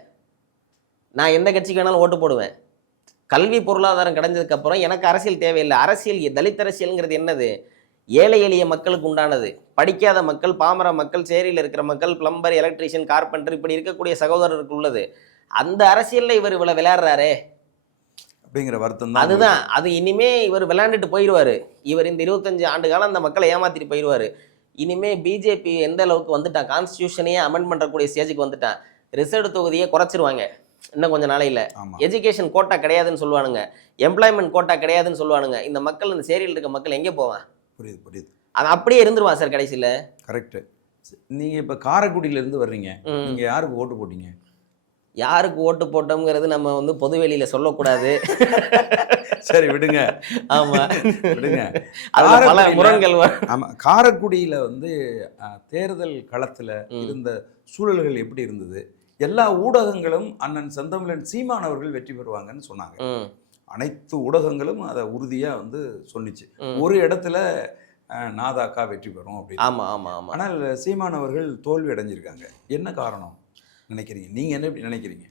நான் எந்த கட்சிக்கு வேணாலும் ஓட்டு போடுவேன். கல்வி பொருளாதாரம் கிடைஞ்சதுக்கப்புறம் எனக்கு அரசியல் தேவையில்லை. அரசியல் தலித் அரசியலுங்கிறது என்னது? ஏழை எளிய மக்களுக்கு உண்டானது. படிக்காத மக்கள், பாமர மக்கள், சேரியில் இருக்கிற மக்கள், பிளம்பர், எலக்ட்ரீஷியன், கார்பெண்டர், இப்படி இருக்கக்கூடிய சகோதரருக்கு உள்ளது. அந்த அரசியல்ல இவர் இவ்வளவு விளையாடுறாரே அப்படிங்கிற வருத்தம் தான். அதுதான். அது இனிமே இவர் விளையாண்டுட்டு போயிடுவாரு. இவர் இந்த 25 ஆண்டு காலம் அந்த மக்களை ஏமாத்திட்டு போயிடுவாரு. இனிமே பிஜேபி எந்த அளவுக்கு வந்துட்டான், கான்ஸ்டியூஷனையே அமெண்ட் பண்றக்கூடிய ஸ்டேஜுக்கு வந்துட்டான். ரிசர்வ் தொகுதியை குறைச்சிருவாங்க இன்னும் கொஞ்சம் நாளையில. ஆமா. எஜுகேஷன் கோட்டா கிடையாதுன்னு சொல்லுவானுங்க, எம்ப்ளாய்மெண்ட் கோட்டா கிடையாதுன்னு சொல்லுவானுங்க. இந்த மக்கள், இந்த சேரியில் இருக்க மக்கள் எங்கே போவான்? புரியுது புரியுது. அது அப்படியே இருந்துருவான் சார் கடைசியில. கரெக்ட். நீங்க இப்ப காரைக்குடியில இருந்து வர்றீங்க, ம். நீங்க யாருக்கு ஓட்டு போட்டீங்க? யாருக்கு ஓட்டு போட்டோம்ங்கிறது நம்ம வந்து பொது வெளியில சொல்லக்கூடாது. சரி விடுங்க. ஆமா, விடுங்க. அதுல பல காரைக்குடியில- முரண்கள் வரும். ஆமா, காரைக்குடியில வந்து தேர்தல் களத்துல ம். இருந்த சூழல்கள் எப்படி இருந்தது? எல்லா ஊடகங்களும் அண்ணன் செந்தமிழன் சீமான் அவர்கள் வெற்றி பெறுவாங்கன்னு சொன்னாங்க. ம், அனைத்து ஊடகங்களும் அதை உறுதியா வந்து சொன்னிச்சு. ம். ஒரு இடத்துல நாதாக்கா வெற்றி பெறும் அப்படின்னு. ஆமா ஆமா ஆமா. ஆனால் சீமான் அவர்கள் தோல்வி அடைஞ்சிருக்காங்க. என்ன காரணம் நினைக்கிறீங்க? நீங்க என்ன எப்படி நினைக்கிறீங்க?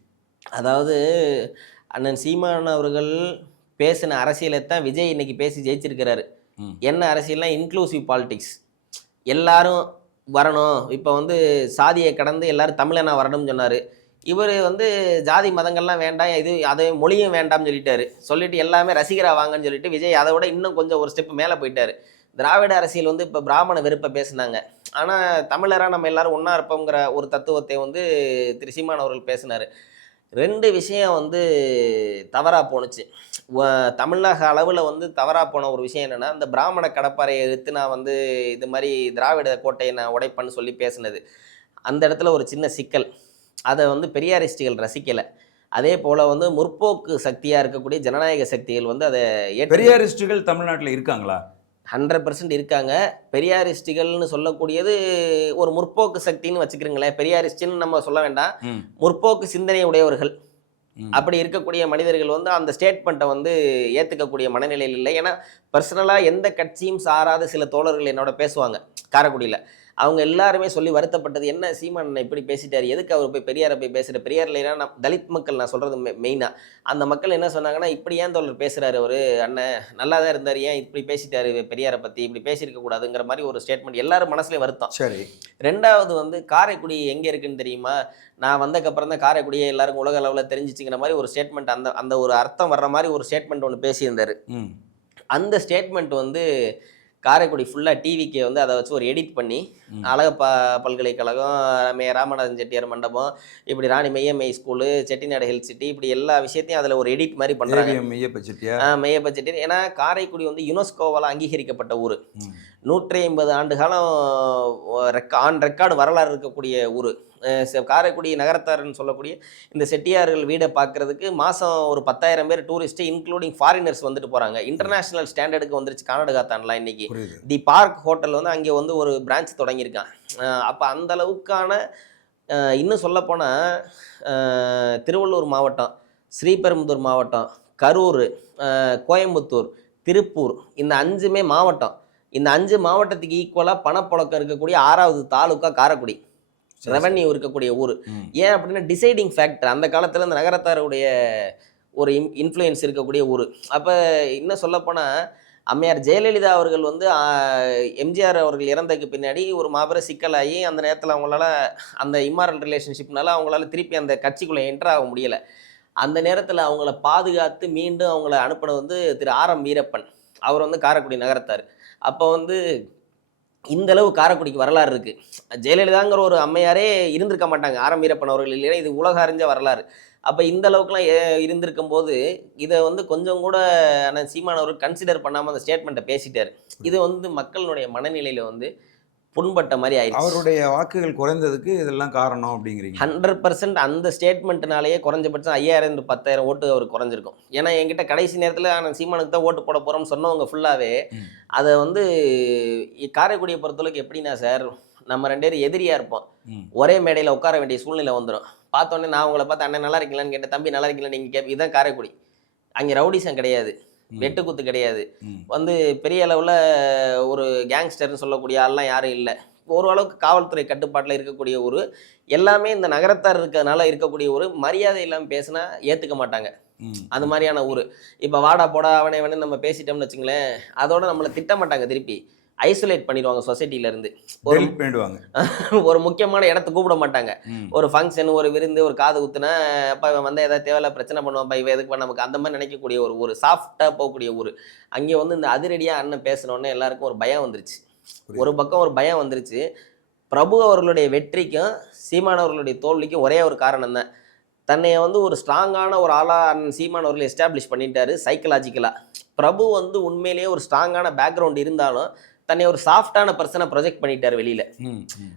அதாவது அண்ணன் சீமான் அவர்கள் பேசின அரசியலைத்தான் விஜய் இன்னைக்கு பேசி ஜெயிச்சிருக்கிறாரு. ம். என்ன அரசியல்னா இன்க்ளூசிவ் பாலிடிக்ஸ். எல்லாரும் வரணும், இப்போ வந்து சாதியை கடந்து எல்லாரும் தமிழனா வரணும்னு சொன்னார். இவர் வந்து ஜாதி மதங்கள்லாம் வேண்டாம், இது அதை மொழியும் வேண்டாம்னு சொல்லிட்டாரு. சொல்லிட்டு எல்லாமே ரசிகரா வாங்கன்னு சொல்லிட்டு விஜய் அதை விட இன்னும் கொஞ்சம் ஒரு ஸ்டெப் மேலே போயிட்டாரு. திராவிட அரசியல் வந்து இப்போ பிராமண வெறுப்பை பேசினாங்க. ஆனால் தமிழராக நம்ம எல்லாரும் ஒன்றா இருப்போங்கிற ஒரு தத்துவத்தை வந்து திரு சீமான் அவர்கள் பேசினார். 2 விஷயம் வந்து தவறாக போணுச்சு. தமிழக அளவில் வந்து தவறாக போன ஒரு விஷயம் என்னென்னா, இந்த பிராமண கடப்பாறையை எடுத்து நான் வந்து இது மாதிரி திராவிட கோட்டையை நான் உடைப்பேன்னு சொல்லி பேசினது. அந்த இடத்துல ஒரு சின்ன சிக்கல். அதை வந்து பெரியாரிஸ்டுகள் ரசிக்கலை. அதே போல் வந்து முற்போக்கு சக்தியாக இருக்கக்கூடிய ஜனநாயக சக்திகள் வந்து அதை பெரியாரிஸ்டுகள் தமிழ்நாட்டில் இருக்காங்களா? 100% இருக்காங்க. பெரியாரிஸ்டுகள்னு சொல்லக்கூடியது ஒரு முற்போக்கு சக்தின்னு வச்சுக்கிறீங்களேன். பெரியாரிஸ்டுன்னு நம்ம சொல்ல வேண்டாம், ம். முற்போக்கு சிந்தனை உடையவர்கள். ம். அப்படி இருக்கக்கூடிய மனிதர்கள் வந்து அந்த ஸ்டேட்மெண்ட்டை வந்து ஏற்றுக்கக்கூடிய மனநிலையில் இல்லை. ஏன்னா பர்சனலாக எந்த கட்சியும் சாராத சில தோழர்கள் என்னோட பேசுவாங்க காரைக்குடியில். அவங்க எல்லாருமே சொல்லி வருத்தப்பட்டது, என்ன சீமான் இப்படி பேசிட்டார், எதுக்கு அவர் போய் பெரியாரை போய் பேசுகிறார்? பெரியார் இல்லைன்னா நான் தலித் மக்கள், நான் சொல்கிறது மெயினாக அந்த மக்கள் என்ன சொன்னாங்கன்னா, இப்படி ஏன் தோழர் பேசுகிறாரு, அவர் அண்ணன் நல்லா தான் இருந்தார், ஏன் இப்படி பேசிட்டாரு பெரியாரை பற்றி, இப்படி பேசியிருக்க கூடாதுங்கிற மாதிரி ஒரு ஸ்டேட்மெண்ட் எல்லாரும் மனசுலேயே வருத்தம். சரி. 2வது வந்து காரைக்குடி எங்கே இருக்குன்னு தெரியுமா, நான் வந்ததுக்கப்புறம் தான் காரைக்குடியே எல்லாருக்கும் உலக அளவில் தெரிஞ்சிச்சுங்கிற மாதிரி ஒரு ஸ்டேட்மெண்ட், அந்த அந்த ஒரு அர்த்தம் வர்ற மாதிரி ஒரு ஸ்டேட்மெண்ட் ஒன்று பேசியிருந்தார். ம். அந்த ஸ்டேட்மெண்ட் வந்து காரைக்குடி ஃபுல்லாக டிவிக்கு வந்து அதை வச்சு ஒரு எடிட் பண்ணி அழகப்பா பல்கலைக்கழகம், ராமநாதன் செட்டியார் மண்டபம், இப்படி Rani Meyyammai school, Chettinad health city, இப்படி எல்லா விஷயத்தையும் அதில் ஒரு எடிட் மாதிரி பண்ணுறாங்க. மெய்யப்ப செட்டியார். மெய்யப்ப செட்டியார். ஏன்னா காரைக்குடி வந்து யுனெஸ்கோவால் அங்கீகரிக்கப்பட்ட ஊர். ம். 150 ஆண்டு காலம் ஆன் ரெக்கார்டு வரலாறு இருக்கக்கூடிய ஊர். காரைக்குடி நகரத்தார்னு சொல்லக்கூடிய இந்த செட்டியார்கள் வீடை பார்க்கறதுக்கு மாதம் ஒரு 10,000 பேர் டூரிஸ்ட்டு இன்க்ளூடிங் ஃபாரினர்ஸ் வந்துட்டு போகிறாங்க. இன்டர்நேஷ்னல் ஸ்டாண்டர்டுக்கு வந்துருச்சு கர்நாடகாத்தான்லாம் இன்னைக்கு. புரியுது. தி பார்க் ஹோட்டல் வந்து அங்கே வந்து ஒரு பிரான்ச் தொடங்கியிருக்கான். அப்போ அந்த அளவுக்கான இன்னும் சொல்லப்போனால் திருவள்ளூர் மாவட்டம், ஸ்ரீபெரும்புதூர் மாவட்டம், கரூர், கோயம்புத்தூர், திருப்பூர், இந்த 5மே மாவட்டம். இந்த 5 மாவட்டத்துக்கு ஈக்குவலாக பணப்புழக்கம் இருக்கக்கூடிய 6வது தாலுக்கா காரைக்குடி. ரெவன்யூ இருக்கக்கூடிய ஊர். ம். ஏன் அப்படின்னா டிசைடிங் ஃபேக்டர் அந்த காலத்தில் இந்த நகரத்தாருடைய ஒரு இன்ஃப்ளூயன்ஸ் இருக்கக்கூடிய ஊர். அப்போ இன்னும் சொல்லப்போனால் அம்மையார் ஜெயலலிதா அவர்கள் வந்து எம்ஜிஆர் அவர்கள் இறந்ததுக்கு பின்னாடி ஒரு மாபெரும் சிக்கலாகி அந்த நேரத்தில் அவங்களால அந்த இம்மாரல் ரிலேஷன்ஷிப்னால அவங்களால திருப்பி அந்த கட்சிக்குள்ளே என்டர் ஆக முடியலை. அந்த நேரத்தில் அவங்கள பாதுகாத்து மீண்டும் அவங்கள அனுப்பினது வந்து திரு ஆர்.எம். வீரப்பன். அவர் வந்து காரைக்குடி நகரத்தார். அப்போ வந்து இந்தளவு காரைக்குடிக்கு வரலாறு இருக்குது. ஜெயலலிதாங்கிற ஒரு அம்மையாரே இருந்திருக்க மாட்டாங்க ஆர்.எம். வீரப்பன் அவர்கள் இல்லையா, இது உலக அறிஞ்ச வரலாறு. அப்போ இந்த அளவுக்குலாம் இருந்திருக்கும் போது இதை வந்து கொஞ்சம் கூட ஆனால் சீமான் அவர்கள் கன்சிடர் பண்ணாமல் அந்த ஸ்டேட்மெண்ட்டை பேசிட்டார். இது வந்து மக்களுடைய மனநிலையில் வந்து புண்பட்ட மாதிரி ஆயிடுச்சு. அவருடைய வாக்குகள் குறைந்ததுக்கு இதெல்லாம் காரணம் அப்படிங்கிறீங்க? 100% அந்த ஸ்டேட்மெண்ட்னாலேயே குறைஞ்சபட்சம் 5,000 to 10,000 ஓட்டு அவர் குறைஞ்சிருக்கும். ஏன்னா என்கிட்ட கடைசி நேரத்தில் நான் சீமானுக்கு தான் ஓட்டு போட போகிறோம்னு சொன்னவங்க ஃபுல்லாகவே அதை வந்து காரைக்குடியை பொறுத்தளவுக்கு எப்படின்னா சார், நம்ம 2 பேரும் எதிரியாக இருப்போம், ஒரே மேடையில் உட்கார வேண்டிய சூழ்நிலை வந்துடும். பார்த்தோன்னே நான் உங்களை பார்த்து அண்ணன் நல்லா இருக்கீங்களான்னு கேட்டேன், தம்பி நல்லா இருக்கீங்களா நீங்கள் கேட்பீங்க. இதுதான் காரைக்குடி. அங்கே ரவுடிசம் கிடையாது, வெட்டுக்குத்து கிடையாது, வந்து பெரிய அளவில் ஒரு கேங்ஸ்டர்னு சொல்லக்கூடிய ஆள்லாம் யாரும் இல்லை. ஓரளவுக்கு காவல்துறை கட்டுப்பாட்டில் இருக்கக்கூடிய ஒரு எல்லாமே இந்த நகரத்தார் இருக்கிறதுனால இருக்கக்கூடிய ஒரு மரியாதை இல்லாமல் பேசினா ஏற்றுக்க மாட்டாங்க. அது மாதிரியான ஊர். இப்போ வாடா போடா அவனை நம்ம பேசிட்டோம்னு வச்சுங்களேன், அதோட நம்மளை திட்ட மாட்டாங்க திருப்பி. ஐசோலேட் பண்ணிடுவாங்க சொசைட்டிலேருந்து. டெலிட் பண்ணிடுவாங்க. ஒரு முக்கியமான இடத்துக்கு கூப்பிட மாட்டாங்க. ம். ஒரு ஃபங்க்ஷன், ஒரு விருந்து, ஒரு காது குத்துனா, அப்பா இவன் வந்தா ஏதாவது தேவையில்ல பிரச்சனை பண்ணுவான்ப்பா, இவன் எதுக்குப்பா நமக்கு, அந்த மாதிரி நினைக்கக்கூடிய ஒரு ஊர், சாஃப்டாக போகக்கூடிய ஊர். அங்கே வந்து இந்த அதிரடியாக அண்ணன் பேசினோடனே எல்லாருக்கும் ஒரு பயம் வந்துருச்சு. ஒரு பக்கம் ஒரு பயம் வந்துருச்சு. பிரபு அவர்களுடைய வெற்றிக்கும் சீமான் அவர்களுடைய தோல்விக்கும் ஒரே ஒரு காரணம் தான். தன்னைய வந்து ஒரு ஸ்ட்ராங்கான ஒரு ஆளா அண்ணன் சீமான் அவர்கள் எஸ்டாப்ளிஷ் பண்ணிட்டாரு சைக்கலாஜிக்கலாக. பிரபு வந்து உண்மையிலேயே ஒரு ஸ்ட்ராங்கான பேக்ரவுண்ட் இருந்தாலும் தன்னை ஒரு சாஃப்டான பர்சனை ப்ரொஜெக்ட் பண்ணிட்டார் வெளியில்.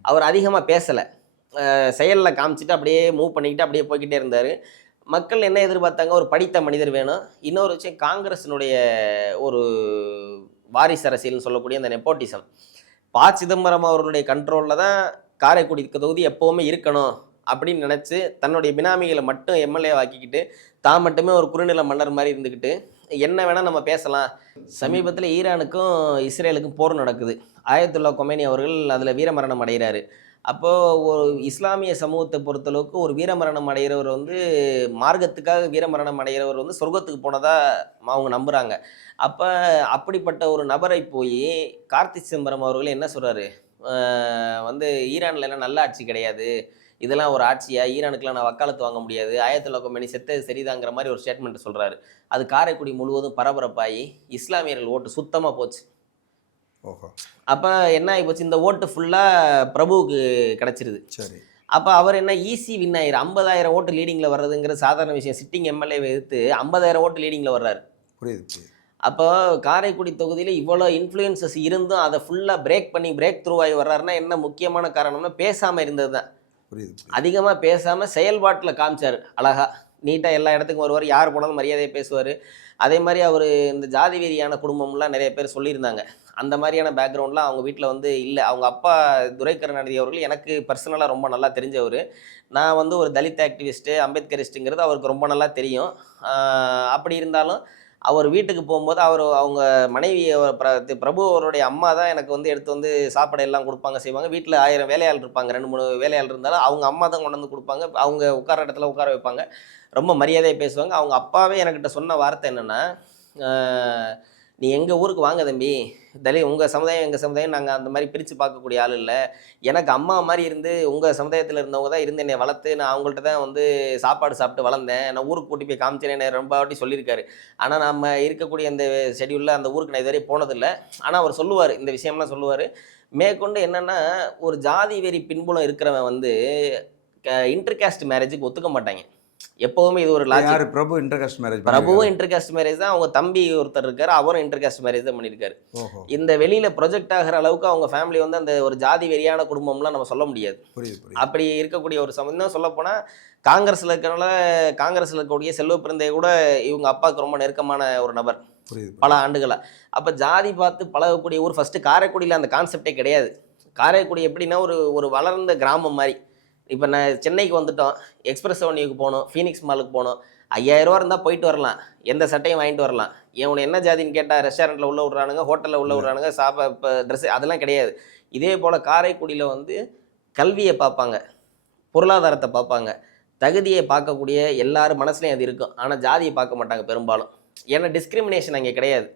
அவர் அதிகமாக பேசலை, செயலில் காமிச்சிட்டு அப்படியே மூவ் பண்ணிக்கிட்டு அப்படியே போய்கிட்டே இருந்தார். மக்கள் என்ன எதிர்பார்த்தாங்க, ஒரு படித்த மனிதர் வேணும். இன்னொரு விஷயம், காங்கிரஸினுடைய ஒரு வாரிசு அரசியல்னு சொல்லக்கூடிய அந்த நெப்போட்டிசம், ப. சிதம்பரம் அவர்களுடைய கண்ட்ரோலில் தான் காரைக்குடி தொகுதி எப்போவுமே இருக்கணும் அப்படின்னு நினச்சி தன்னுடைய பினாமிகளை மட்டும் எம்எல்ஏ ஆக்கிக்கிட்டு தான் மட்டுமே ஒரு குறுநில மன்னர் மாதிரி இருந்துக்கிட்டு என்ன வேணால் நம்ம பேசலாம். சமீபத்தில் ஈரானுக்கும் இஸ்ரேலுக்கும் போர் நடக்குது. ஆயத்துல்லா கொமேனி அவர்கள் அதில் வீரமரணம் அடைகிறாரு. அப்போது ஒரு இஸ்லாமிய சமூகத்தை பொறுத்தளவுக்கு ஒரு வீரமரணம் அடைகிறவர் வந்து மார்க்கத்துக்காக வீரமரணம் அடைகிறவர் வந்து சொர்க்கத்துக்கு போனதாக அவங்க நம்புகிறாங்க. அப்போ அப்படிப்பட்ட ஒரு நபரை போய் கார்த்தி சிதம்பரம் அவர்கள் என்ன சொல்கிறாரு, வந்து ஈரானில் எல்லாம் நல்ல ஆட்சி கிடையாது, இதெல்லாம் ஒரு ஆட்சியா, ஈரானுக்குலாம் நான் வக்காலத்து வாங்க முடியாது, ஆயத்துல்லா கொமேனி செத்தது சரிதாங்கிற மாதிரி ஒரு ஸ்டேட்மெண்ட் சொல்கிறாரு. அது காரைக்குடி முழுவதும் பரபரப்பாகி இஸ்லாமியர்கள் ஓட்டு சுத்தமாக போச்சு. ஓஹோ. அப்போ என்ன ஆகி போச்சு, இந்த ஓட்டு ஃபுல்லாக பிரபுவுக்கு கிடச்சிருது. சரி. அப்போ அவர் என்ன ஈஸி வின் ஆயிரு, 50,000 ஓட்டு லீடிங்கில் வர்றதுங்கிற சாதாரண விஷயம். சிட்டிங் எம்எல்ஏவை எதிர்த்து 50,000 ஓட்டு லீடிங்கில் வர்றாரு. புரியுது. அப்போ காரைக்குடி தொகுதியில் இவ்வளோ இன்ஃப்ளூயன்சஸ் இருந்தும் அதை ஃபுல்லாக பிரேக் த்ரூ ஆகி வர்றாருன்னா என்ன முக்கியமான காரணம்னா பேசாமல் இருந்தது தான். புரியுது. அதிகமாக பேசாமல் செயல்பாட்டில் காமிச்சார் அழகா. நீட்டாக எல்லா இடத்துக்கும் வருவார், யார் போனாலும் மரியாதையை பேசுவார். அதே மாதிரி அவர் இந்த ஜாதி வெறியான குடும்பம்லாம் நிறைய பேர் சொல்லியிருந்தாங்க. அந்த மாதிரியான பேக்ரவுண்ட்லாம் அவங்க வீட்டில் வந்து இல்லை. அவங்க அப்பா துரை கருணாநிதி அவர்கள் எனக்கு பர்சனலாக ரொம்ப நல்லா தெரிஞ்சவர். நான் வந்து ஒரு தலித் ஆக்டிவிஸ்ட்டு, அம்பேத்கரிஸ்ட்டுங்கிறது அவருக்கு ரொம்ப நல்லா தெரியும். அப்படி இருந்தாலும் அவர் வீட்டுக்கு போகும்போது அவங்க மனைவி பிரபு அவருடைய அம்மா தான் எனக்கு வந்து எடுத்து வந்து சாப்பாடு எல்லாம் கொடுப்பாங்க, செய்வாங்க. வீட்டில் 1000 வேலையாள் இருப்பாங்க, 2-3 வேலையாள் இருந்தாலும் அவங்க அம்மா தான் கொண்டு வந்து கொடுப்பாங்க. அவங்க உட்கார இடத்துல உட்கார வைப்பாங்க, ரொம்ப மரியாதையாக பேசுவாங்க. அவங்க அப்பாவே என்கிட்ட சொன்ன வார்த்தை என்னென்னா, நீ எங்கள் ஊருக்கு வாங்க தம்பி, உங்கள் சமுதாயம் எங்கள் சமுதாயம், நாங்கள் அந்த மாதிரி பிரித்து பார்க்கக்கூடிய ஆள் இல்லை. எனக்கு அம்மா மாதிரி இருந்து உங்கள் சமுதாயத்தில் இருந்தவங்க தான் இருந்து என்னை வளர்த்து, நான் அவங்கள்ட்ட தான் வந்து சாப்பாடு சாப்பிட்டு வளர்ந்தேன். நான் ஊருக்கு கூட்டி போய் காமிச்சேன்னு ரொம்ப வாட்டி சொல்லியிருக்காரு. ஆனால் நம்ம இருக்கக்கூடிய அந்த ஷெடியூலில் அந்த ஊருக்கு நான் இதுவரை போனதில்லை. ஆனால் அவர் சொல்லுவார், இந்த விஷயம்லாம் சொல்லுவார். மேற்கொண்டு என்னென்னா, ஒரு ஜாதி வெறி பின்புலம் இருக்கிறவன் வந்து இன்டர்காஸ்ட் மேரேஜுக்கு ஒத்துக்க மாட்டாங்க எப்போவுமே. இது ஒரு லாஜிக். பிரபு இன்டர்காஸ்ட் மேரேஜ், பிரபுவும் இன்டர்காஸ்ட் மேரேஜ் தான். அவங்க தம்பி ஒருத்தர் இருக்காரு, அவரும் இன்டர்காஸ்ட் மேரேஜ் தான் பண்ணியிருக்காரு. இந்த வெளியில ப்ரொஜெக்ட் ஆகிற அளவுக்கு அவங்க ஃபேமிலி வந்து அந்த ஒரு ஜாதி வெறியான குடும்பம்லாம் நம்ம சொல்ல முடியாது. அப்படி இருக்கக்கூடிய ஒரு சம்பந்தம். சொல்ல போனால் காங்கிரஸில் இருக்கிறனால காங்கிரஸில் இருக்கக்கூடிய செல்வ பிறந்தை கூட இவங்க அப்பாவுக்கு ரொம்ப நெருக்கமான ஒரு நபர் பல ஆண்டுகளாக. அப்போ ஜாதி பார்த்து பழகக்கூடிய ஊர். ஃபஸ்ட்டு காரைக்குடியில் அந்த கான்செப்டே கிடையாது. காரைக்குடி எப்படின்னா ஒரு வளர்ந்த கிராமம் மாதிரி. இப்போ நான் சென்னைக்கு வந்துட்டோம், எக்ஸ்பிரஸ் அவென்யூக்கு போகணும், ஃபீனிக்ஸ் மாலுக்கு போகணும், 5000 ரூபா இருந்தால் போயிட்டு வரலாம், எந்த சட்டையும் வாங்கிட்டு வரலாம். இவனை என்ன ஜாதின்னு கேட்டால் ரெஸ்டாரண்ட்டில் உள்ள விட்றானுங்க, ஹோட்டலில் உள்ள விட்றானுங்க, இப்போ ட்ரெஸ்ஸு அதெல்லாம் கிடையாது. இதே போல் காரைக்குடியில் வந்து கல்வியை பார்ப்பாங்க, பொருளாதாரத்தை பார்ப்பாங்க, தகுதியை பார்க்கக்கூடிய எல்லாரும் மனசுலையும் அது இருக்கும். ஆனால் ஜாதியை பார்க்க மாட்டாங்க பெரும்பாலும். ஏன்னா டிஸ்கிரிமினேஷன் அங்கே கிடையாது.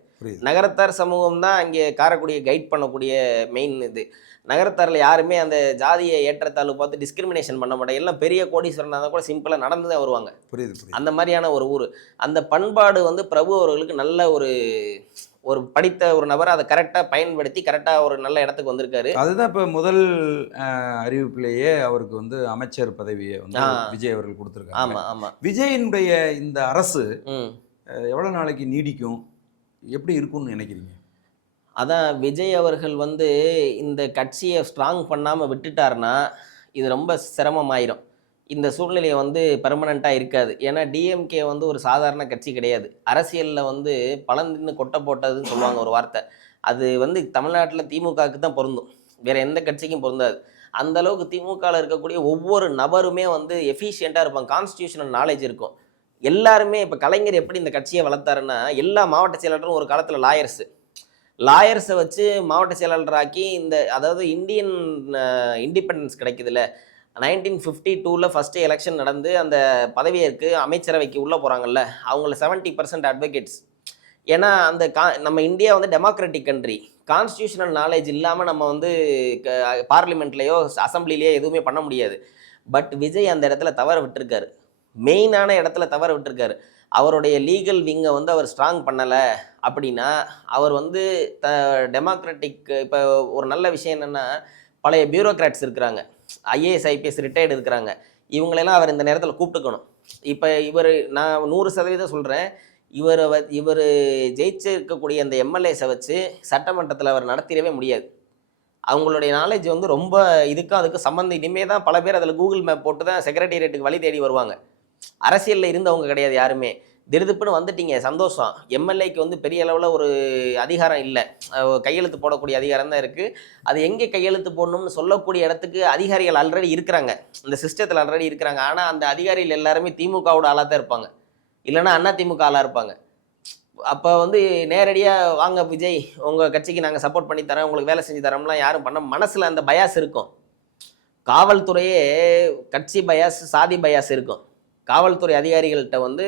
நகரத்தார் சமூகம் தான் அங்கே காரைக்குடியை கைட் பண்ணக்கூடிய மெயின் இது. நகரத்தாரில் யாருமே அந்த ஜாதியை ஏற்றத்தாழ்வு பார்த்து டிஸ்கிரிமினேஷன் பண்ண மாட்டாங்க. எல்லாம் பெரிய கோடீஸ்வரனாக தான் கூட சிம்பிளாக நடந்து தான் வருவாங்க. அந்த மாதிரியான ஒரு ஊர். அந்த பண்பாடு வந்து பிரபு அவர்களுக்கு நல்ல ஒரு படித்த ஒரு நபர் அதை கரெக்டாக பயன்படுத்தி கரெக்டாக ஒரு நல்ல இடத்துக்கு வந்திருக்காரு. அதுதான் இப்போ முதல் அறிவிப்பிலேயே அவருக்கு வந்து அமைச்சர் பதவியை வந்து விஜய் அவர்கள் கொடுத்துருக்காங்க. ஆமாம் ஆமாம். விஜயினுடைய இந்த அரசு எவ்வளோ நாளைக்கு நீடிக்கும், எப்படி இருக்கும்னு நினைக்கிறீங்க? அதான் விஜய் அவர்கள் வந்து இந்த கட்சியை ஸ்ட்ராங் பண்ணாமல் விட்டுட்டார்னா இது ரொம்ப சிரமமாயிரும். இந்த சூழ்நிலையை வந்து பெர்மனண்ட்டாக இருக்காது. ஏன்னா டிஎம்கே வந்து ஒரு சாதாரண கட்சி கிடையாது. அரசியலில் வந்து பழந்தின்னு கொட்டை போட்டதுன்னு சொல்லுவாங்க ஒரு வார்த்தை. அது வந்து தமிழ்நாட்டில் திமுகவுக்கு தான் பொருந்தும், வேறு எந்த கட்சிக்கும் பொருந்தாது. அந்தளவுக்கு திமுகவில் இருக்கக்கூடிய ஒவ்வொரு நபருமே வந்து எஃபிஷியண்ட்டாக இருப்பாங்க, கான்ஸ்டியூஷனல் நாலேஜ் இருக்கும் எல்லாருமே. இப்போ கலைஞர் எப்படி இந்த கட்சியை வளர்த்தாருன்னா, எல்லா மாவட்ட செயலாளரும் ஒரு காலத்தில் லாயர்ஸை வச்சு மாவட்ட செயலாளராக்கி அதாவது இந்தியன் இண்டிபெண்டன்ஸ் கிடைக்குதுல்ல, 1952 ஃபஸ்ட்டு எலெக்ஷன் நடந்து அந்த பதவியேற்கு அமைச்சரவைக்கு உள்ளே போகிறாங்கல்ல, அவங்கள 70% அட்வொகேட்ஸ். ஏன்னா அந்த நம்ம இந்தியா வந்து டெமோக்ராட்டிக் கண்ட்ரி, கான்ஸ்டியூஷனல் நாலேஜ் இல்லாமல் நம்ம வந்து பார்லிமெண்ட்லேயோ அசம்பிளிலேயோ எதுவுமே பண்ண முடியாது. பட் விஜய் அந்த இடத்துல தவற விட்டுருக்காரு. மெயினான இடத்துல தவற விட்டுருக்காரு. அவருடைய லீகல் விங்கை வந்து அவர் ஸ்ட்ராங் பண்ணலை அப்படின்னா, அவர் வந்து டெமோக்ராட்டிக் இப்போ ஒரு நல்ல விஷயம் என்னென்னா, பழைய பியூரோக்ராட்ஸ் இருக்கிறாங்க, ஐஏஎஸ் ஐபிஎஸ் ரிட்டையர்டு இருக்கிறாங்க, இவங்களெல்லாம் அவர் இந்த நேரத்தில் கூப்பிட்டுக்கணும். இப்போ நான் 100% சொல்கிறேன், இவர் ஜெயிச்சிருக்கக்கூடிய அந்த எம்எல்ஏஸை வச்சு சட்டமன்றத்தில் அவர் நடத்திடவே முடியாது. அவங்களுடைய நாலேஜ் வந்து ரொம்ப அதுக்கு சம்மந்தம். இனிமே தான் பல பேர் அதில் கூகுள் மேப் போட்டு தான் செக்ரட்டேரியட்டுக்கு வழி தேடி வருவாங்க. அரசியலில் இருந்தவங்க கிடையாது யாருமே. திடுதிப்புன்னு வந்துட்டீங்க, சந்தோஷம். எம்எல்ஏக்கு வந்து பெரிய அளவில் ஒரு அதிகாரம் இல்லை, கையெழுத்து போடக்கூடிய அதிகாரம் தான் இருக்குது. அது எங்கே கையெழுத்து போடணும்னு சொல்லக்கூடிய இடத்துக்கு அதிகாரிகள் ஆல்ரெடி இருக்கிறாங்க, இந்த சிஸ்டத்தில் ஆல்ரெடி இருக்கிறாங்க. ஆனால் அந்த அதிகாரிகள் எல்லாருமே திமுகவோட ஆளாக தான் இருப்பாங்க, இல்லைன்னா அண்ணா திமுக ஆளாக இருப்பாங்க. அப்போ வந்து நேரடியாக வாங்க விஜய், உங்கள் கட்சிக்கு நாங்கள் சப்போர்ட் பண்ணி தரோம், உங்களுக்கு வேலை செஞ்சு தரோம்லாம் யாரும் பண்ண, மனசில் அந்த பயாஸ் இருக்கும். காவல்துறையே கட்சி பயாஸ், சாதி பயாஸ் இருக்கும். காவல்துறை அதிகாரிகள்கிட்ட வந்து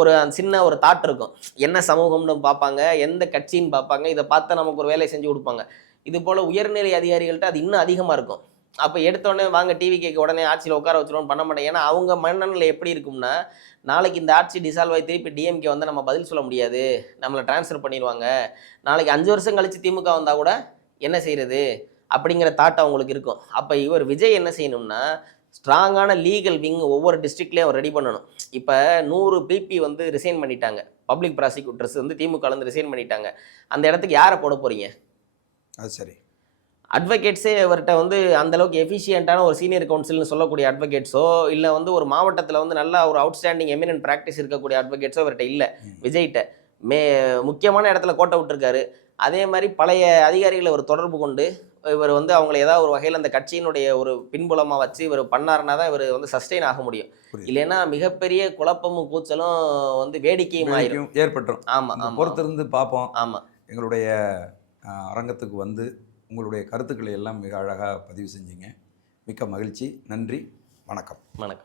ஒரு சின்ன ஒரு தாட் இருக்கும், என்ன சமூகம்னு பார்ப்பாங்க, எந்த கட்சின்னு பார்ப்பாங்க, இதை பார்த்து நமக்கு ஒரு வேலையை செஞ்சு கொடுப்பாங்க. இது போல் உயர்நிலை அதிகாரிகள்கிட்ட அது இன்னும் அதிகமாக இருக்கும். அப்போ எடுத்தோடனே வாங்க டிவி கேட்க உடனே ஆட்சியில் உட்கார வச்சிருவோம்னு பண்ண மாட்டேன். ஏன்னா அவங்க மனநிலை எப்படி இருக்கும்னா, நாளைக்கு இந்த ஆட்சி டிசால்வ் ஆகி திருப்பி டிஎம்கே வந்து நம்ம பதில் சொல்ல முடியாது, நம்மளை டிரான்ஸ்ஃபர் பண்ணிடுவாங்க, நாளைக்கு 5 வருஷம் கழித்து திமுக வந்தால் கூட என்ன செய்கிறது அப்படிங்கிற தாட் அவங்களுக்கு இருக்கும். அப்போ இவர் விஜய் என்ன செய்யணும்னா, ஸ்ட்ராங்கான லீகல் விங் ஒவ்வொரு டிஸ்ட்ரிக்ட்லேயும் அவர் ரெடி பண்ணணும். இப்போ 100 பிபி வந்து ரிசைன் பண்ணிட்டாங்க, பப்ளிக் ப்ராசிக்யூட்டர்ஸ் வந்து திமுகலேருந்து ரிசைன் பண்ணிட்டாங்க. அந்த இடத்துக்கு யாரை போட போகிறீங்க? அது சரி, அட்வொகேட்ஸே அவர்கிட்ட வந்து அந்தளவுக்கு எஃபிஷியண்ட்டான ஒரு சீனியர் கவுன்சில்னு சொல்லக்கூடிய அட்வொகேட்ஸோ, இல்லை வந்து ஒரு மாவட்டத்தில் வந்து நல்லா ஒரு அவுட்ஸ்டாண்டிங் எமினன்ட் ப்ராக்டிஸ் இருக்கக்கூடிய அட்வொகேட்ஸோ அவர்கிட்ட இல்லை. விஜய்கிட்ட முக்கியமான இடத்துல கோட்டை விட்டுருக்காரு. அதே மாதிரி பழைய அதிகாரிகளை ஒரு தொடர்பு கொண்டு இவர் வந்து அவங்களை ஏதாவது ஒரு வகையில் அந்த கட்சியினுடைய ஒரு பின்புலமாக வச்சு இவர் பண்ணாருன்னா தான் இவர் வந்து சஸ்டெயின் ஆக முடியும். இல்லைன்னா மிகப்பெரிய குழப்பமும் கூச்சலும் வந்து வேடிக்கையும் ஆயிரும், ஏற்பட்டுரும். ஆமாம், பொறுத்திருந்து பார்ப்போம். ஆமாம், எங்களுடைய அரங்கத்துக்கு வந்து உங்களுடைய கருத்துக்களை எல்லாம் மிக அழகாக பதிவு செஞ்சீங்க. மிக்க மகிழ்ச்சி. நன்றி. வணக்கம். வணக்கம்.